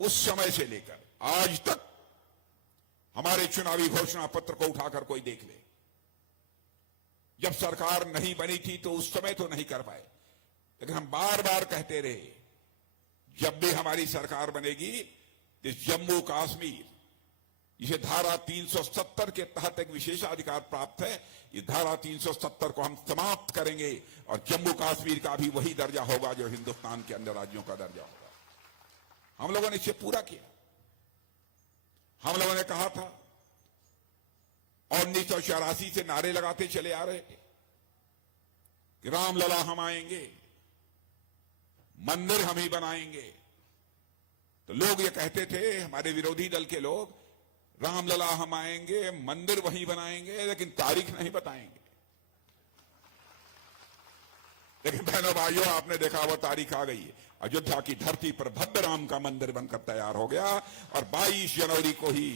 उस समय से लेकर आज तक हमारे चुनावी घोषणा पत्र को उठाकर कोई देख ले। जब सरकार नहीं बनी थी तो उस समय तो नहीं कर पाए, लेकिन हम बार बार कहते रहे, जब भी हमारी सरकार बनेगी, इस जम्मू कश्मीर, इसे धारा 370 के तहत एक विशेषाधिकार प्राप्त है, इस धारा 370 को हम समाप्त करेंगे और जम्मू कश्मीर का भी वही दर्जा होगा जो हिंदुस्तान के अन्य राज्यों का दर्जा होगा। हम लोगों ने इसे पूरा किया। हम लोगों ने कहा था, 1984 से नारे लगाते चले आ रहे थे कि रामलला हम आएंगे, मंदिर हम ही बनाएंगे। तो लोग ये कहते थे, हमारे विरोधी दल के लोग, रामलला हम आएंगे, मंदिर वहीं बनाएंगे, लेकिन तारीख नहीं बताएंगे। लेकिन बहनों भाइयों, आपने देखा वो तारीख आ गई है। अयोध्या की धरती पर भव्य राम का मंदिर बनकर तैयार हो गया और 22 जनवरी को ही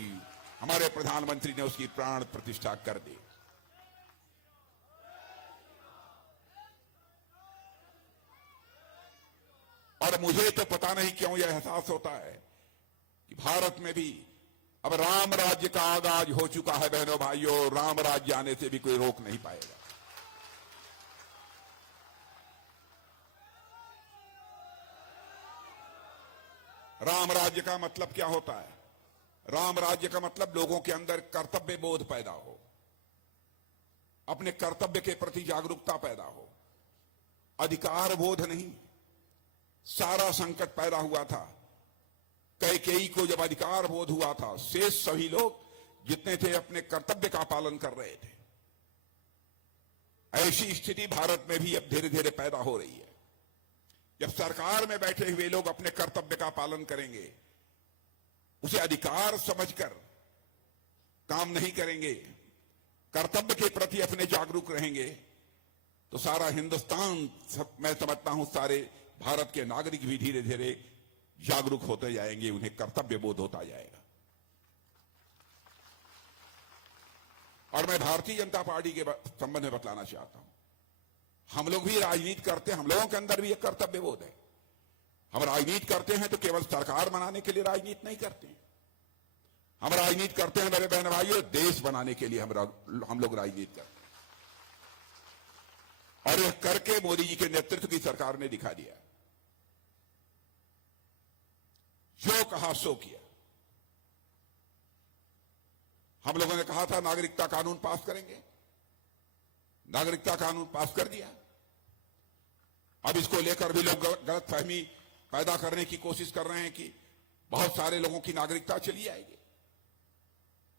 हमारे प्रधानमंत्री ने उसकी प्राण प्रतिष्ठा कर दी। और मुझे तो पता नहीं क्यों यह एहसास होता है कि भारत में भी अब राम राज्य का आगाज हो चुका है। बहनों भाइयों, राम राज्य आने से भी कोई रोक नहीं पाएगा। राम राज्य का मतलब क्या होता है? राम राज्य का मतलब लोगों के अंदर कर्तव्य बोध पैदा हो, अपने कर्तव्य के प्रति जागरूकता पैदा हो, अधिकार बोध नहीं। सारा संकट पैदा हुआ था कैकेयी को जब अधिकार बोध हुआ था, शेष सभी लोग जितने थे अपने कर्तव्य का पालन कर रहे थे। ऐसी स्थिति भारत में भी अब धीरे धीरे पैदा हो रही है। जब सरकार में बैठे हुए लोग अपने कर्तव्य का पालन करेंगे, उसे अधिकार समझकर काम नहीं करेंगे, कर्तव्य के प्रति अपने जागरूक रहेंगे, तो सारा हिंदुस्तान, मैं समझता हूं सारे भारत के नागरिक भी धीरे धीरे जागरूक होते जाएंगे, उन्हें कर्तव्य बोध होता जाएगा। और मैं भारतीय जनता पार्टी के संबंध में बतलाना चाहता हूं, हम लोग भी राजनीति करते हैं, हम लोगों के अंदर भी एक कर्तव्य बोध है। हम राजनीति करते हैं तो केवल सरकार बनाने के लिए राजनीति नहीं करते हैं। हम राजनीति करते हैं मेरे बहन भाइयों, देश बनाने के लिए हम लोग राजनीति करते हैं। और यह करके मोदी जी के नेतृत्व की सरकार ने दिखा दिया। जो कहा सो किया। हम लोगों ने कहा था नागरिकता कानून पास करेंगे, नागरिकता कानून पास कर दिया। अब इसको लेकर भी लोग गलतफहमी पैदा करने की कोशिश कर रहे हैं कि बहुत सारे लोगों की नागरिकता चली जाएगी।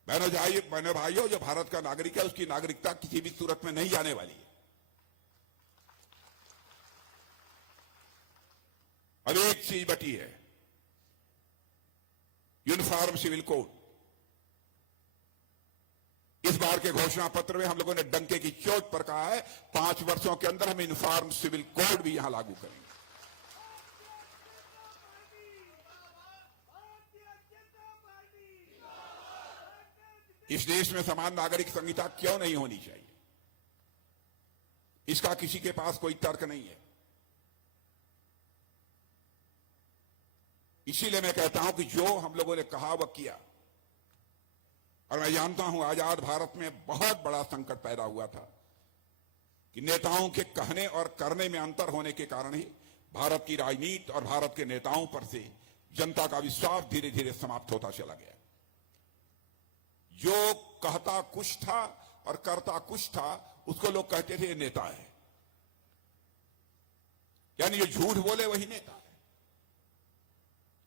बहनों भाइयों, जो भारत का नागरिक है उसकी नागरिकता किसी भी सूरत में नहीं जाने वाली है। अब एक चीज बची है, यूनिफॉर्म सिविल कोड। इस बार के घोषणा पत्र में हम लोगों ने डंके की चोट पर कहा है 5 वर्षों के अंदर हम यूनिफॉर्म सिविल कोड भी यहां लागू करेंगे। इस देश में समान नागरिक संहिता क्यों नहीं होनी चाहिए, इसका किसी के पास कोई तर्क नहीं है। इसीलिए मैं कहता हूं कि जो हम लोगों ने कहा वह किया। और मैं जानता हूं आजाद भारत में बहुत बड़ा संकट पैदा हुआ था कि नेताओं के कहने और करने में अंतर होने के कारण ही भारत की राजनीति और भारत के नेताओं पर से जनता का विश्वास धीरे धीरे समाप्त होता चला गया। जो कहता कुछ था और करता कुछ था, उसको लोग कहते थे ये नेता है, यानी जो झूठ बोले वही नेता है।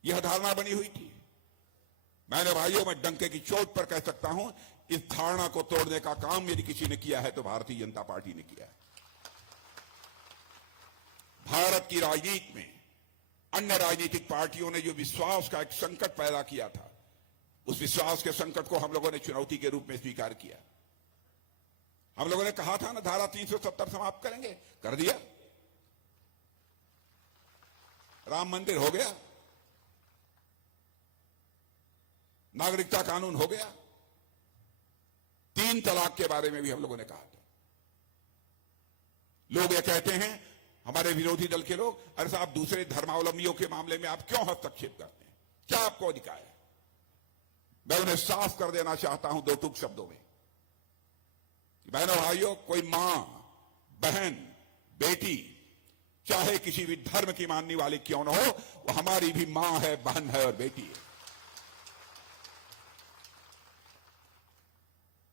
यह धारणा बनी हुई थी। मैंने भाइयों, मैं डंके की चोट पर कह सकता हूं, इस धारणा को तोड़ने का काम यदि किसी ने किया है तो भारतीय जनता पार्टी ने किया है। भारत की राजनीति में अन्य राजनीतिक पार्टियों ने जो विश्वास का एक संकट पैदा किया था, उस विश्वास के संकट को हम लोगों ने चुनौती के रूप में स्वीकार किया। हम लोगों ने कहा था ना, धारा 370 समाप्त करेंगे, कर दिया। राम मंदिर हो गया, नागरिकता कानून हो गया, 3 तलाक के बारे में भी हम लोगों ने कहा था। लोग ये कहते हैं, हमारे विरोधी दल के लोग, अरे साहब दूसरे धर्मावलंबियों के मामले में आप क्यों हस्तक्षेप करते हैं, क्या आपको अधिकार है? मैं उन्हें साफ कर देना चाहता हूं 2 टूक शब्दों में। बहनों भाइयों, कोई मां, बहन, बेटी चाहे किसी भी धर्म की मानने वाली क्यों न हो, वो हमारी भी मां है, बहन है और बेटी है।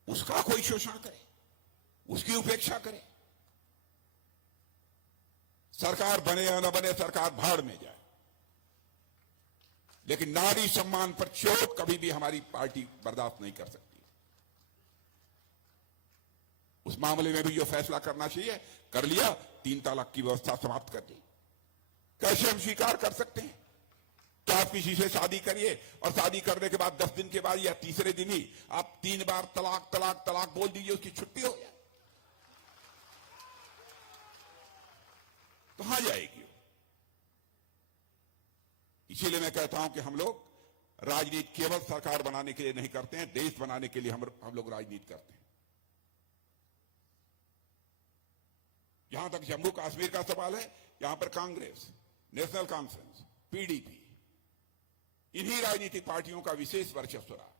उसका कोई शोषण करे, उसकी उपेक्षा करे, सरकार बने या न बने, सरकार भाड़ में जाए, लेकिन नारी सम्मान पर चोट कभी भी हमारी पार्टी बर्दाश्त नहीं कर सकती। उस मामले में भी जो फैसला करना चाहिए कर लिया, 3 तलाक की व्यवस्था समाप्त कर दी। कैसे हम स्वीकार कर सकते हैं कि आप किसी से शादी करिए और शादी करने के बाद 10 दिन के बाद या तीसरे दिन ही आप 3 बार तलाक तलाक तलाक बोल दीजिए, उसकी छुट्टी हो जाए? कहां जाएगी? इसीलिए मैं कहता हूं कि हम लोग राजनीति केवल सरकार बनाने के लिए नहीं करते हैं, देश बनाने के लिए हम लोग राजनीति करते हैं। जहां तक जम्मू कश्मीर का सवाल है, यहां पर कांग्रेस, नेशनल कॉन्फ्रेंस, पीडीपी, इन्हीं राजनीतिक पार्टियों का विशेष वर्चस्व रहा।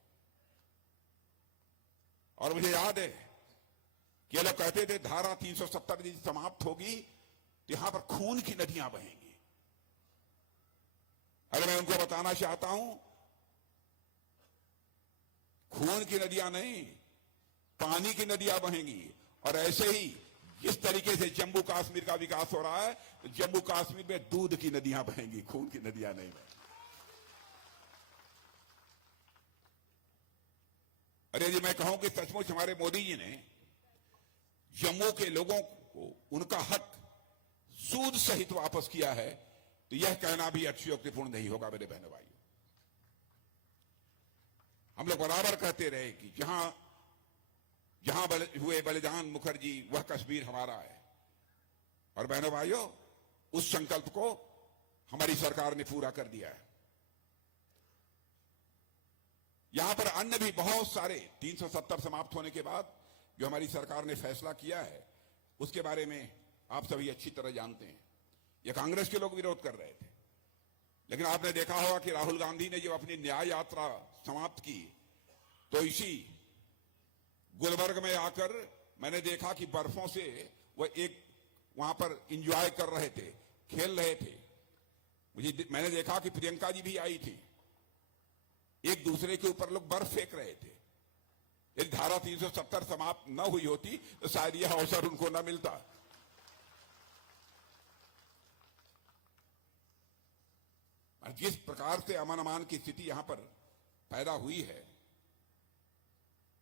और मुझे याद है कि ये लोग कहते थे धारा 370 यदि समाप्त होगी तो यहां पर खून की नदियां बहेंगी। अरे मैं उनको बताना चाहता हूं, खून की नदियां नहीं, पानी की नदियां बहेंगी। और ऐसे ही जिस तरीके से जम्मू कश्मीर का विकास हो रहा है, तो जम्मू कश्मीर में दूध की नदियां बहेंगी, खून की नदियां नहीं बहेंगी। अरे जी, मैं कहूं कि सचमुच हमारे मोदी जी ने जम्मू के लोगों को उनका हक सूद सहित वापस किया है, तो यह कहना भी अतिशयोक्तिपूर्ण नहीं होगा। मेरे बहनों भाइयों, हम लोग बराबर कहते रहे कि जहां हुए बलिदान मुखर्जी, वह कश्मीर हमारा है। और बहनों भाइयों, उस संकल्प को हमारी सरकार ने पूरा कर दिया है। यहां पर अन्य भी बहुत सारे 370 समाप्त होने के बाद जो हमारी सरकार ने फैसला किया है, उसके बारे में आप सभी अच्छी तरह जानते हैं। ये कांग्रेस के लोग विरोध कर रहे थे, लेकिन आपने देखा होगा कि राहुल गांधी ने जब अपनी न्याय यात्रा समाप्त की, तो इसी गुलबर्ग में आकर मैंने देखा कि बर्फों से वह एक वहां पर एंजॉय कर रहे थे, खेल रहे थे। मैंने देखा कि प्रियंका जी भी आई थी, एक दूसरे के ऊपर लोग बर्फ फेंक रहे थे। यदि धारा 370 समाप्त न हुई होती तो शायद यह अवसर उनको न मिलता। और जिस प्रकार से अमन अमान की स्थिति यहां पर पैदा हुई है,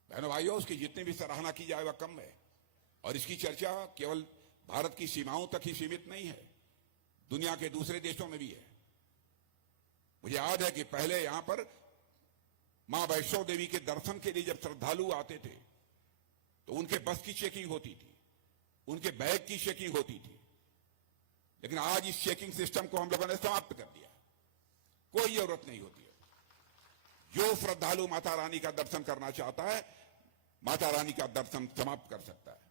बहनों भाइयों, उसकी जितनी भी सराहना की जाए वह कम है। और इसकी चर्चा केवल भारत की सीमाओं तक ही सीमित नहीं है, दुनिया के दूसरे देशों में भी है। मुझे याद है कि पहले यहां पर मां वैष्णो देवी के दर्शन के लिए जब श्रद्धालु आते थे तो उनके बस की चेकिंग होती थी, उनके बैग की चेकिंग होती थी। लेकिन आज इस चेकिंग सिस्टम को हम लोगों ने समाप्त कर दिया, कोई जरूरत नहीं होती है। जो श्रद्धालु माता रानी का दर्शन करना चाहता है, माता रानी का दर्शन समाप्त कर सकता है।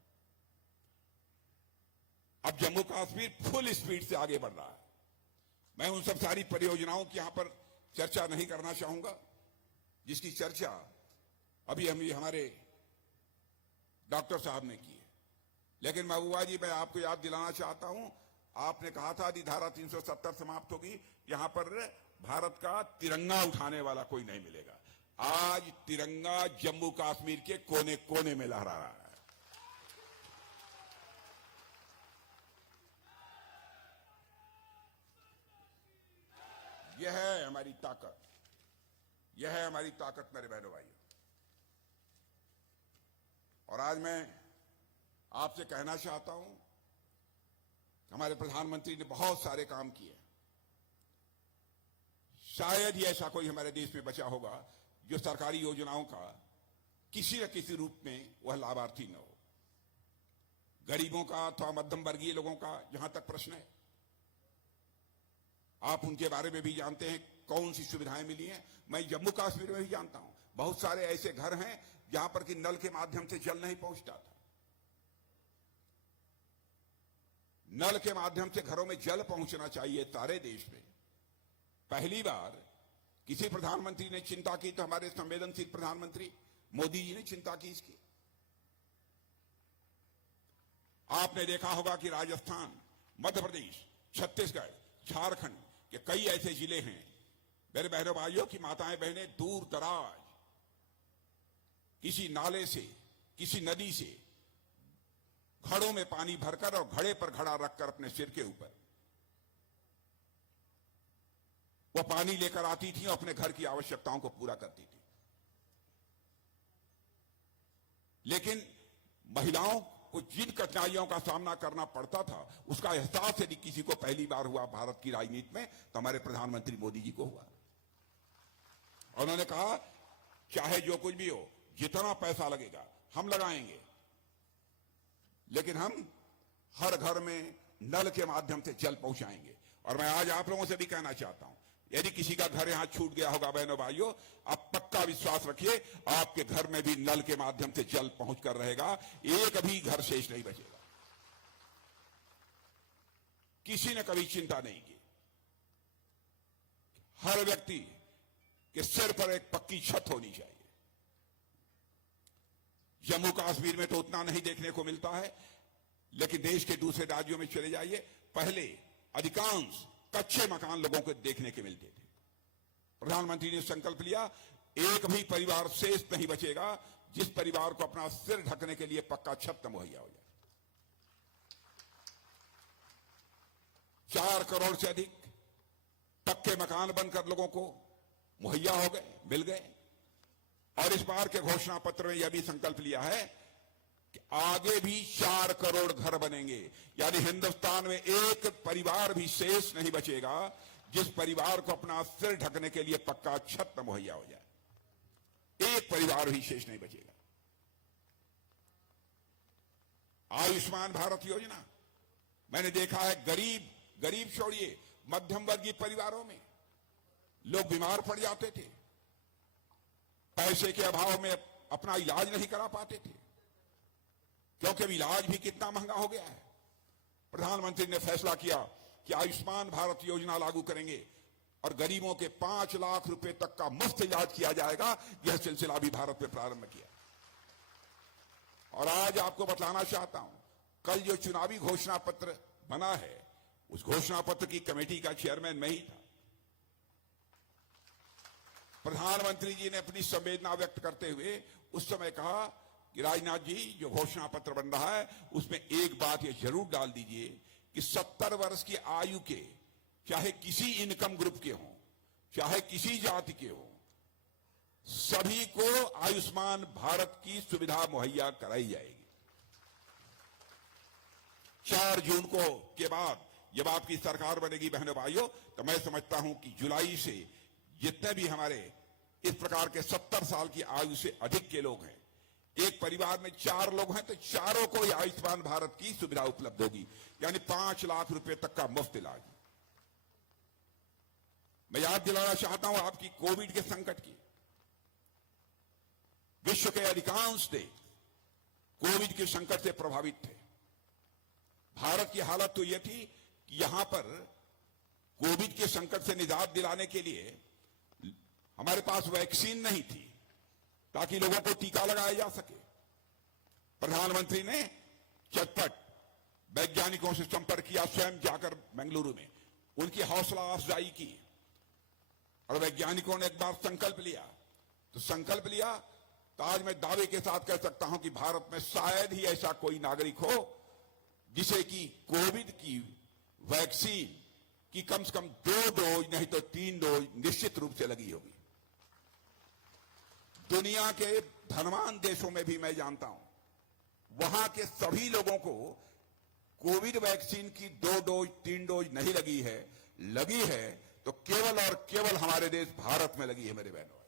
अब जम्मू कश्मीर फुल स्पीड से आगे बढ़ रहा है। मैं उन सब सारी परियोजनाओं की यहां पर चर्चा नहीं करना चाहूंगा, जिसकी चर्चा अभी हमारे डॉक्टर साहब ने की है। लेकिन महबूबा जी, मैं आपको याद दिलाना चाहता हूं आपने कहा था यदि धारा 370 समाप्त होगी यहां पर भारत का तिरंगा उठाने वाला कोई नहीं मिलेगा। आज तिरंगा जम्मू कश्मीर के कोने कोने में लहरा रहा है। यह है हमारी ताकत, यह है हमारी ताकत मेरे बहनों भाइयों। और आज मैं आपसे कहना चाहता हूं हमारे प्रधानमंत्री ने बहुत सारे काम किए। शायद ही ऐसा कोई हमारे देश में बचा होगा जो सरकारी योजनाओं का किसी न किसी रूप में वह लाभार्थी न हो। गरीबों का अथवा मध्यम वर्गीय लोगों का जहां तक प्रश्न है, आप उनके बारे में भी जानते हैं कौन सी सुविधाएं मिली हैं। मैं जम्मू कश्मीर में भी जानता हूं बहुत सारे ऐसे घर हैं जहां पर कि नल के माध्यम से जल नहीं पहुंचता था। नल के माध्यम से घरों में जल पहुंचना चाहिए सारे देश में। पहली बार किसी प्रधानमंत्री ने चिंता की तो हमारे संवेदनशील प्रधानमंत्री मोदी जी ने चिंता की इसकी। आपने देखा होगा कि राजस्थान, मध्य प्रदेश, छत्तीसगढ़, झारखंड के कई ऐसे जिले हैं मेरे बहनों भाइयों की माताएं बहनें दूर दराज किसी नाले से, किसी नदी से घड़ों में पानी भरकर और घड़े पर घड़ा रखकर अपने सिर के ऊपर वो पानी लेकर आती थी और अपने घर की आवश्यकताओं को पूरा करती थी। लेकिन महिलाओं को जिन कठिनाइयों का सामना करना पड़ता था उसका एहसास यदि किसी को पहली बार हुआ भारत की राजनीति में तो हमारे प्रधानमंत्री मोदी जी को हुआ। और उन्होंने कहा चाहे जो कुछ भी हो, जितना पैसा लगेगा हम लगाएंगे, लेकिन हम हर घर में नल के माध्यम से जल पहुंचाएंगे। और मैं आज आप लोगों से भी कहना चाहता हूं यदि किसी का घर यहां छूट गया होगा बहनों भाइयों, आप पक्का विश्वास रखिए आपके घर में भी नल के माध्यम से जल पहुंचकर रहेगा, एक भी घर शेष नहीं बचेगा। किसी ने कभी चिंता नहीं की। हर व्यक्ति के सिर पर एक पक्की छत होनी चाहिए। जम्मू कश्मीर में तो उतना नहीं देखने को मिलता है, लेकिन देश के दूसरे राज्यों में चले जाइए, पहले अधिकांश कच्चे मकान लोगों को देखने के मिलते थे। प्रधानमंत्री ने संकल्प लिया एक भी परिवार शेष नहीं बचेगा जिस परिवार को अपना सिर ढकने के लिए पक्का छत मुहैया हो जाए। 4 करोड़ से अधिक पक्के मकान बनकर लोगों को मुहैया हो गए, मिल गए। और इस बार के घोषणा पत्र में यह भी संकल्प लिया है कि आगे भी 4 करोड़ घर बनेंगे, यानी हिंदुस्तान में एक परिवार भी शेष नहीं बचेगा जिस परिवार को अपना सिर ढकने के लिए पक्का छत मुहैया हो जाए। एक परिवार भी शेष नहीं बचेगा। आयुष्मान भारत योजना मैंने देखा है गरीब छोड़िए, मध्यम वर्गीय परिवारों में लोग बीमार पड़ जाते थे, पैसे के अभाव में अपना इलाज नहीं करा पाते थे, क्योंकि अब इलाज भी कितना महंगा हो गया है। प्रधानमंत्री ने फैसला किया कि आयुष्मान भारत योजना लागू करेंगे और गरीबों के 5 लाख रुपए तक का मुफ्त इलाज किया जाएगा। यह सिलसिला भी भारत में प्रारंभ किया। और आज आपको बतलाना चाहता हूं, कल जो चुनावी घोषणा पत्र बना है उस घोषणा पत्र की कमेटी का चेयरमैन मैं ही था। प्रधानमंत्री जी ने अपनी संवेदना व्यक्त करते हुए उस समय कहा कि राजनाथ जी जो घोषणा पत्र बन रहा है उसमें एक बात ये जरूर डाल दीजिए कि 70 वर्ष की आयु के चाहे किसी इनकम ग्रुप के हों, चाहे किसी जाति के हों, सभी को आयुष्मान भारत की सुविधा मुहैया कराई जाएगी। 4 जून को के बाद जब आपकी सरकार बनेगी बहनों भाइयों, तो मैं समझता हूं कि जुलाई से जितने भी हमारे इस प्रकार के 70 साल की आयु से अधिक के लोग हैं, एक परिवार में 4 लोग हैं तो चारों को आयुष्मान भारत की सुविधा उपलब्ध होगी, यानी 5 लाख रुपए तक का मुफ्त इलाज। मैं याद दिलाना चाहता हूं आपकी कोविड के संकट की। विश्व के अधिकांश देश कोविड के संकट से प्रभावित थे। भारत की हालत तो यह थी कि यहां पर कोविड के संकट से निजात दिलाने के लिए हमारे पास वैक्सीन नहीं थी ताकि लोगों को टीका लगाया जा सके। प्रधानमंत्री ने चटपट वैज्ञानिकों से संपर्क किया, स्वयं जाकर बेंगलुरु में उनकी हौसला अफजाई की, और वैज्ञानिकों ने एक बार संकल्प लिया, तो संकल्प लिया तो आज मैं दावे के साथ कह सकता हूं कि भारत में शायद ही ऐसा कोई नागरिक हो जिसे कि कोविड की वैक्सीन की कम से कम 2 डोज नहीं तो 3 डोज निश्चित रूप से लगी होगी। दुनिया के धनवान देशों में भी मैं जानता हूं वहां के सभी लोगों को कोविड वैक्सीन की 2 डोज 3 डोज नहीं लगी है तो केवल और केवल हमारे देश भारत में लगी है। मेरे बहनों,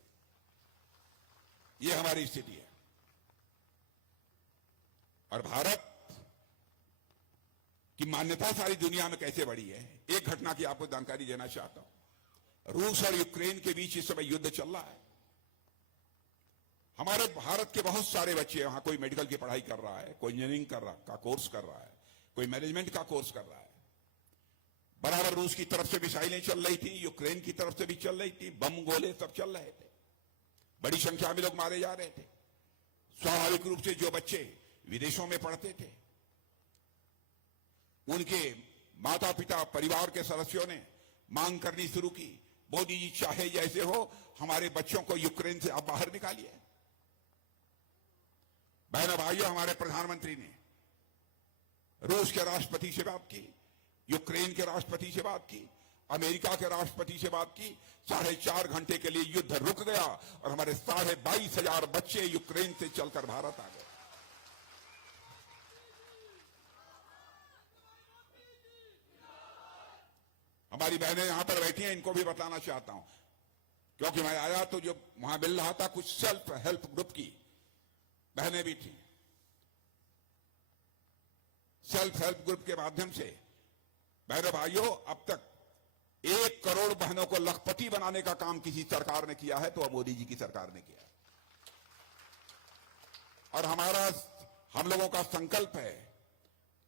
ये हमारी स्थिति है। और भारत की मान्यता सारी दुनिया में कैसे बढ़ी है, एक घटना की आपको जानकारी देना चाहता हूं। रूस और यूक्रेन के बीच इस समय युद्ध चल रहा है। हमारे भारत के बहुत सारे बच्चे वहां, कोई मेडिकल की पढ़ाई कर रहा है, कोई इंजीनियरिंग का कोर्स कर रहा है, कोई मैनेजमेंट का कोर्स कर रहा है। बराबर रूस की तरफ से मिसाइलें चल रही थी, यूक्रेन की तरफ से भी चल रही थी, बम गोले सब चल रहे थे, बड़ी संख्या में लोग मारे जा रहे थे। स्वाभाविक रूप से जो बच्चे विदेशों में पढ़ते थे उनके माता पिता परिवार के सदस्यों ने मांग करनी शुरू की, मोदी जी चाहे जैसे हो हमारे बच्चों को यूक्रेन से आप बाहर निकालिए। बहनों भाइयों, हमारे प्रधानमंत्री ने रूस के राष्ट्रपति से बात की, यूक्रेन के राष्ट्रपति से बात की, अमेरिका के राष्ट्रपति से बात की। 4.5 घंटे के लिए युद्ध रुक गया और हमारे 22,500 बच्चे यूक्रेन से चलकर भारत आ गए। हमारी बहनें यहां पर बैठी हैं, इनको भी बताना चाहता हूं, क्योंकि मैं आया तो जो वहां मिल रहा था कुछ सेल्फ हेल्प ग्रुप की बहनें भी थी। सेल्फ हेल्प ग्रुप के माध्यम से बहनों भाइयों अब तक 1 करोड़ बहनों को लखपति बनाने का काम किसी सरकार ने किया है तो मोदी जी की सरकार ने किया। और हम लोगों का संकल्प है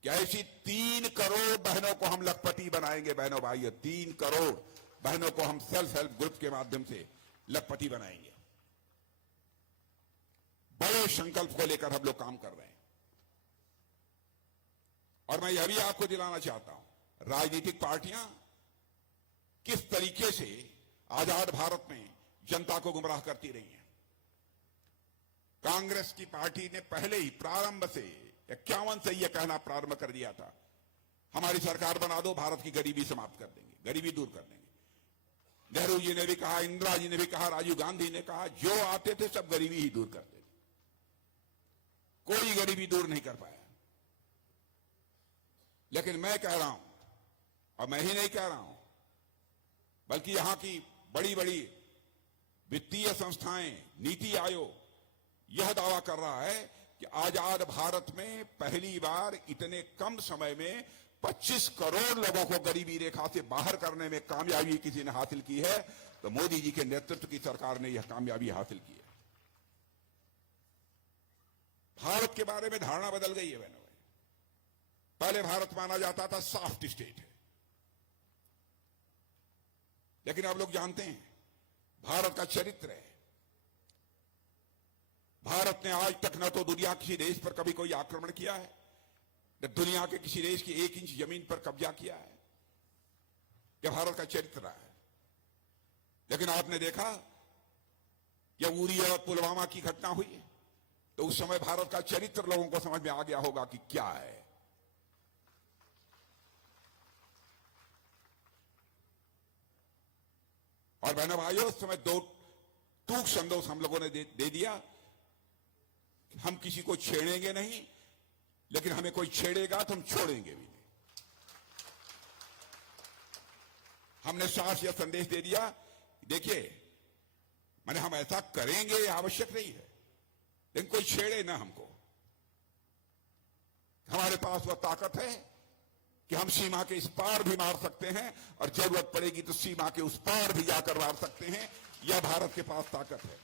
कि ऐसी 3 करोड़ बहनों को हम लखपति बनाएंगे। बहनों भाइयों, 3 करोड़ बहनों को हम सेल्फ हेल्प ग्रुप के माध्यम से लखपति बनाएंगे। बड़े संकल्प को लेकर हम लोग काम कर रहे हैं। और मैं यह भी आपको दिलाना चाहता हूं, राजनीतिक पार्टियां किस तरीके से आजाद भारत में जनता को गुमराह करती रही हैं। कांग्रेस की पार्टी ने पहले ही प्रारंभ से 51 से यह कहना प्रारंभ कर दिया था, हमारी सरकार बना दो, भारत की गरीबी समाप्त कर देंगे, गरीबी दूर कर देंगे। नेहरू जी ने भी कहा, इंदिरा जी ने भी कहा, राजीव गांधी ने कहा, जो आते थे सब गरीबी ही दूर करते थे। कोई गरीबी दूर नहीं कर पाया। लेकिन मैं कह रहा हूं, और मैं ही नहीं कह रहा हूं, बल्कि यहां की बड़ी बड़ी वित्तीय संस्थाएं, नीति आयोग यह दावा कर रहा है कि आजाद भारत में पहली बार इतने कम समय में 25 करोड़ लोगों को गरीबी रेखा से बाहर करने में कामयाबी किसी ने हासिल की है तो मोदी जी के नेतृत्व की सरकार ने यह कामयाबी हासिल की है। भारत के बारे में धारणा बदल गई है। बहनों, पहले भारत माना जाता था सॉफ्ट स्टेट है, लेकिन अब लोग जानते हैं भारत का चरित्र है। भारत ने आज तक न तो दुनिया किसी देश पर कभी कोई आक्रमण किया है, न दुनिया के किसी देश की 1 इंच जमीन पर कब्जा किया है। यह भारत का चरित्र रहा है। लेकिन आपने देखा जब उरी और पुलवामा की घटना हुई तो उस समय भारत का चरित्र लोगों को समझ में आ गया होगा कि क्या है। और बहनों भाइयों, उस समय 2 टूक संदेश हम लोगों ने दे दिया, हम किसी को छेड़ेंगे नहीं, लेकिन हमें कोई छेड़ेगा तो हम छोड़ेंगे भी नहीं। हमने साफ यह संदेश दे दिया, देखिए मैंने हम ऐसा करेंगे ये आवश्यक नहीं है, लेकिन कोई छेड़े ना हमको। हमारे पास वह ताकत है कि हम सीमा के इस पार भी मार सकते हैं और जरूरत पड़ेगी तो सीमा के उस पार भी जाकर मार सकते हैं। यह भारत के पास ताकत है।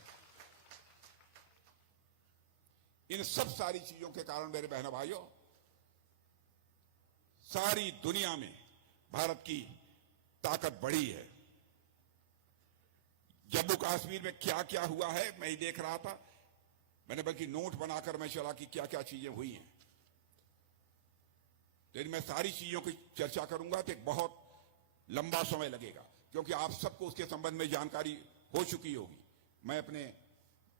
इन सब सारी चीजों के कारण मेरे बहनों भाइयों, सारी दुनिया में भारत की ताकत बढ़ी है। जम्मू कश्मीर में क्या क्या हुआ है मैं देख रहा था, मैंने बल्कि नोट बनाकर मैं चला कि क्या क्या चीजें हुई हैं। तो यदि मैं सारी चीजों की चर्चा करूंगा तो एक बहुत लंबा समय लगेगा, क्योंकि आप सबको उसके संबंध में जानकारी हो चुकी होगी। मैं अपने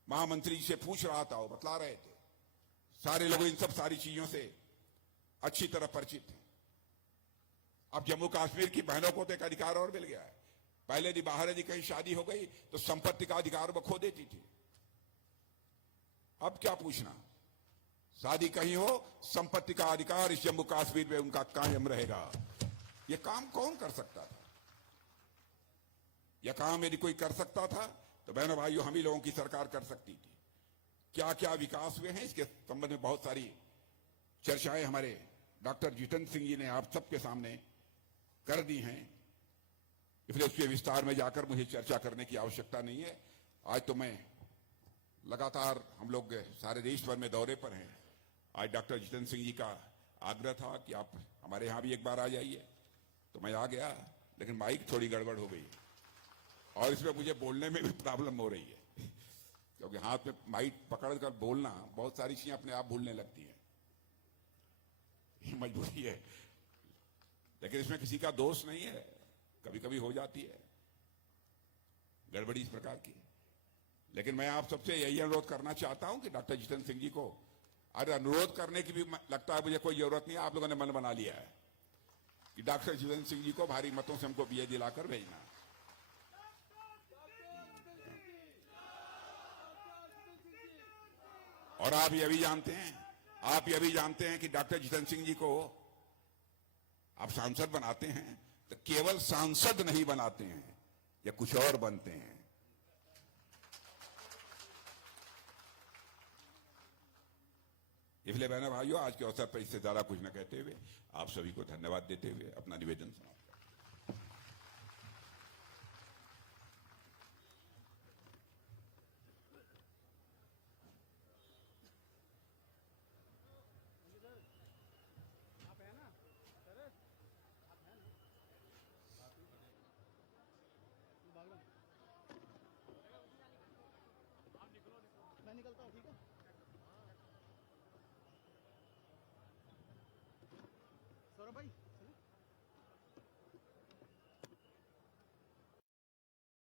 महामंत्री जी से पूछ रहा था, वो बतला रहे थे। सारे लोग इन सब सारी चीजों से अच्छी तरह परिचित हैं। अब जम्मू कश्मीर की बहनों को तो एक अधिकार और मिल गया है। पहले यदि बाहर यदि कहीं शादी हो गई तो संपत्ति का अधिकार वो खो देती थी। अब क्या पूछना, शादी कहीं हो, संपत्ति का अधिकार इस जम्मू कश्मीर में उनका कायम रहेगा। यह काम कौन कर सकता था? यह काम यदि कोई कर सकता था तो बहनों भाइयों, हम ही लोगों की सरकार कर सकती थी। क्या क्या विकास हुए हैं इसके संबंध में बहुत सारी चर्चाएं हमारे डॉक्टर जितेंद्र सिंह जी ने आप सबके सामने कर दी हैं, इसलिए उसके विस्तार में जाकर मुझे चर्चा करने की आवश्यकता नहीं है। आज तो मैं लगातार, हम लोग सारे देश भर में दौरे पर हैं। आज डॉक्टर जितेंद्र सिंह जी का आग्रह था कि आप हमारे यहां भी एक बार आ जाइए, तो मैं आ गया, लेकिन माइक थोड़ी गड़बड़ हो गई और इसमें मुझे बोलने में भी प्रॉब्लम हो रही है, क्योंकि हाथ में माइक पकड़कर बोलना, बहुत सारी चीजें अपने आप भूलने लगती हैं, ये मजबूरी है। लेकिन इसमें किसी का दोष नहीं है, कभी कभी हो जाती है गड़बड़ी इस प्रकार की। लेकिन मैं आप सबसे यही अनुरोध करना चाहता हूं कि डॉक्टर जितेंद्र सिंह जी को, अरे अनुरोध करने की भी लगता है मुझे कोई जरूरत नहीं है, आप लोगों ने मन बना लिया है कि डॉक्टर जितेंद्र सिंह जी को भारी मतों से हमको बीए दिलाकर भेजना। और आप ये भी जानते हैं कि डॉक्टर जितेंद्र सिंह जी को आप सांसद बनाते हैं तो केवल सांसद नहीं बनाते हैं, या कुछ और बनते हैं। इसलिए बहनों भाइयों, आज के अवसर पर इससे ज्यादा कुछ न कहते हुए आप सभी को धन्यवाद देते हुए अपना निवेदन समाप्त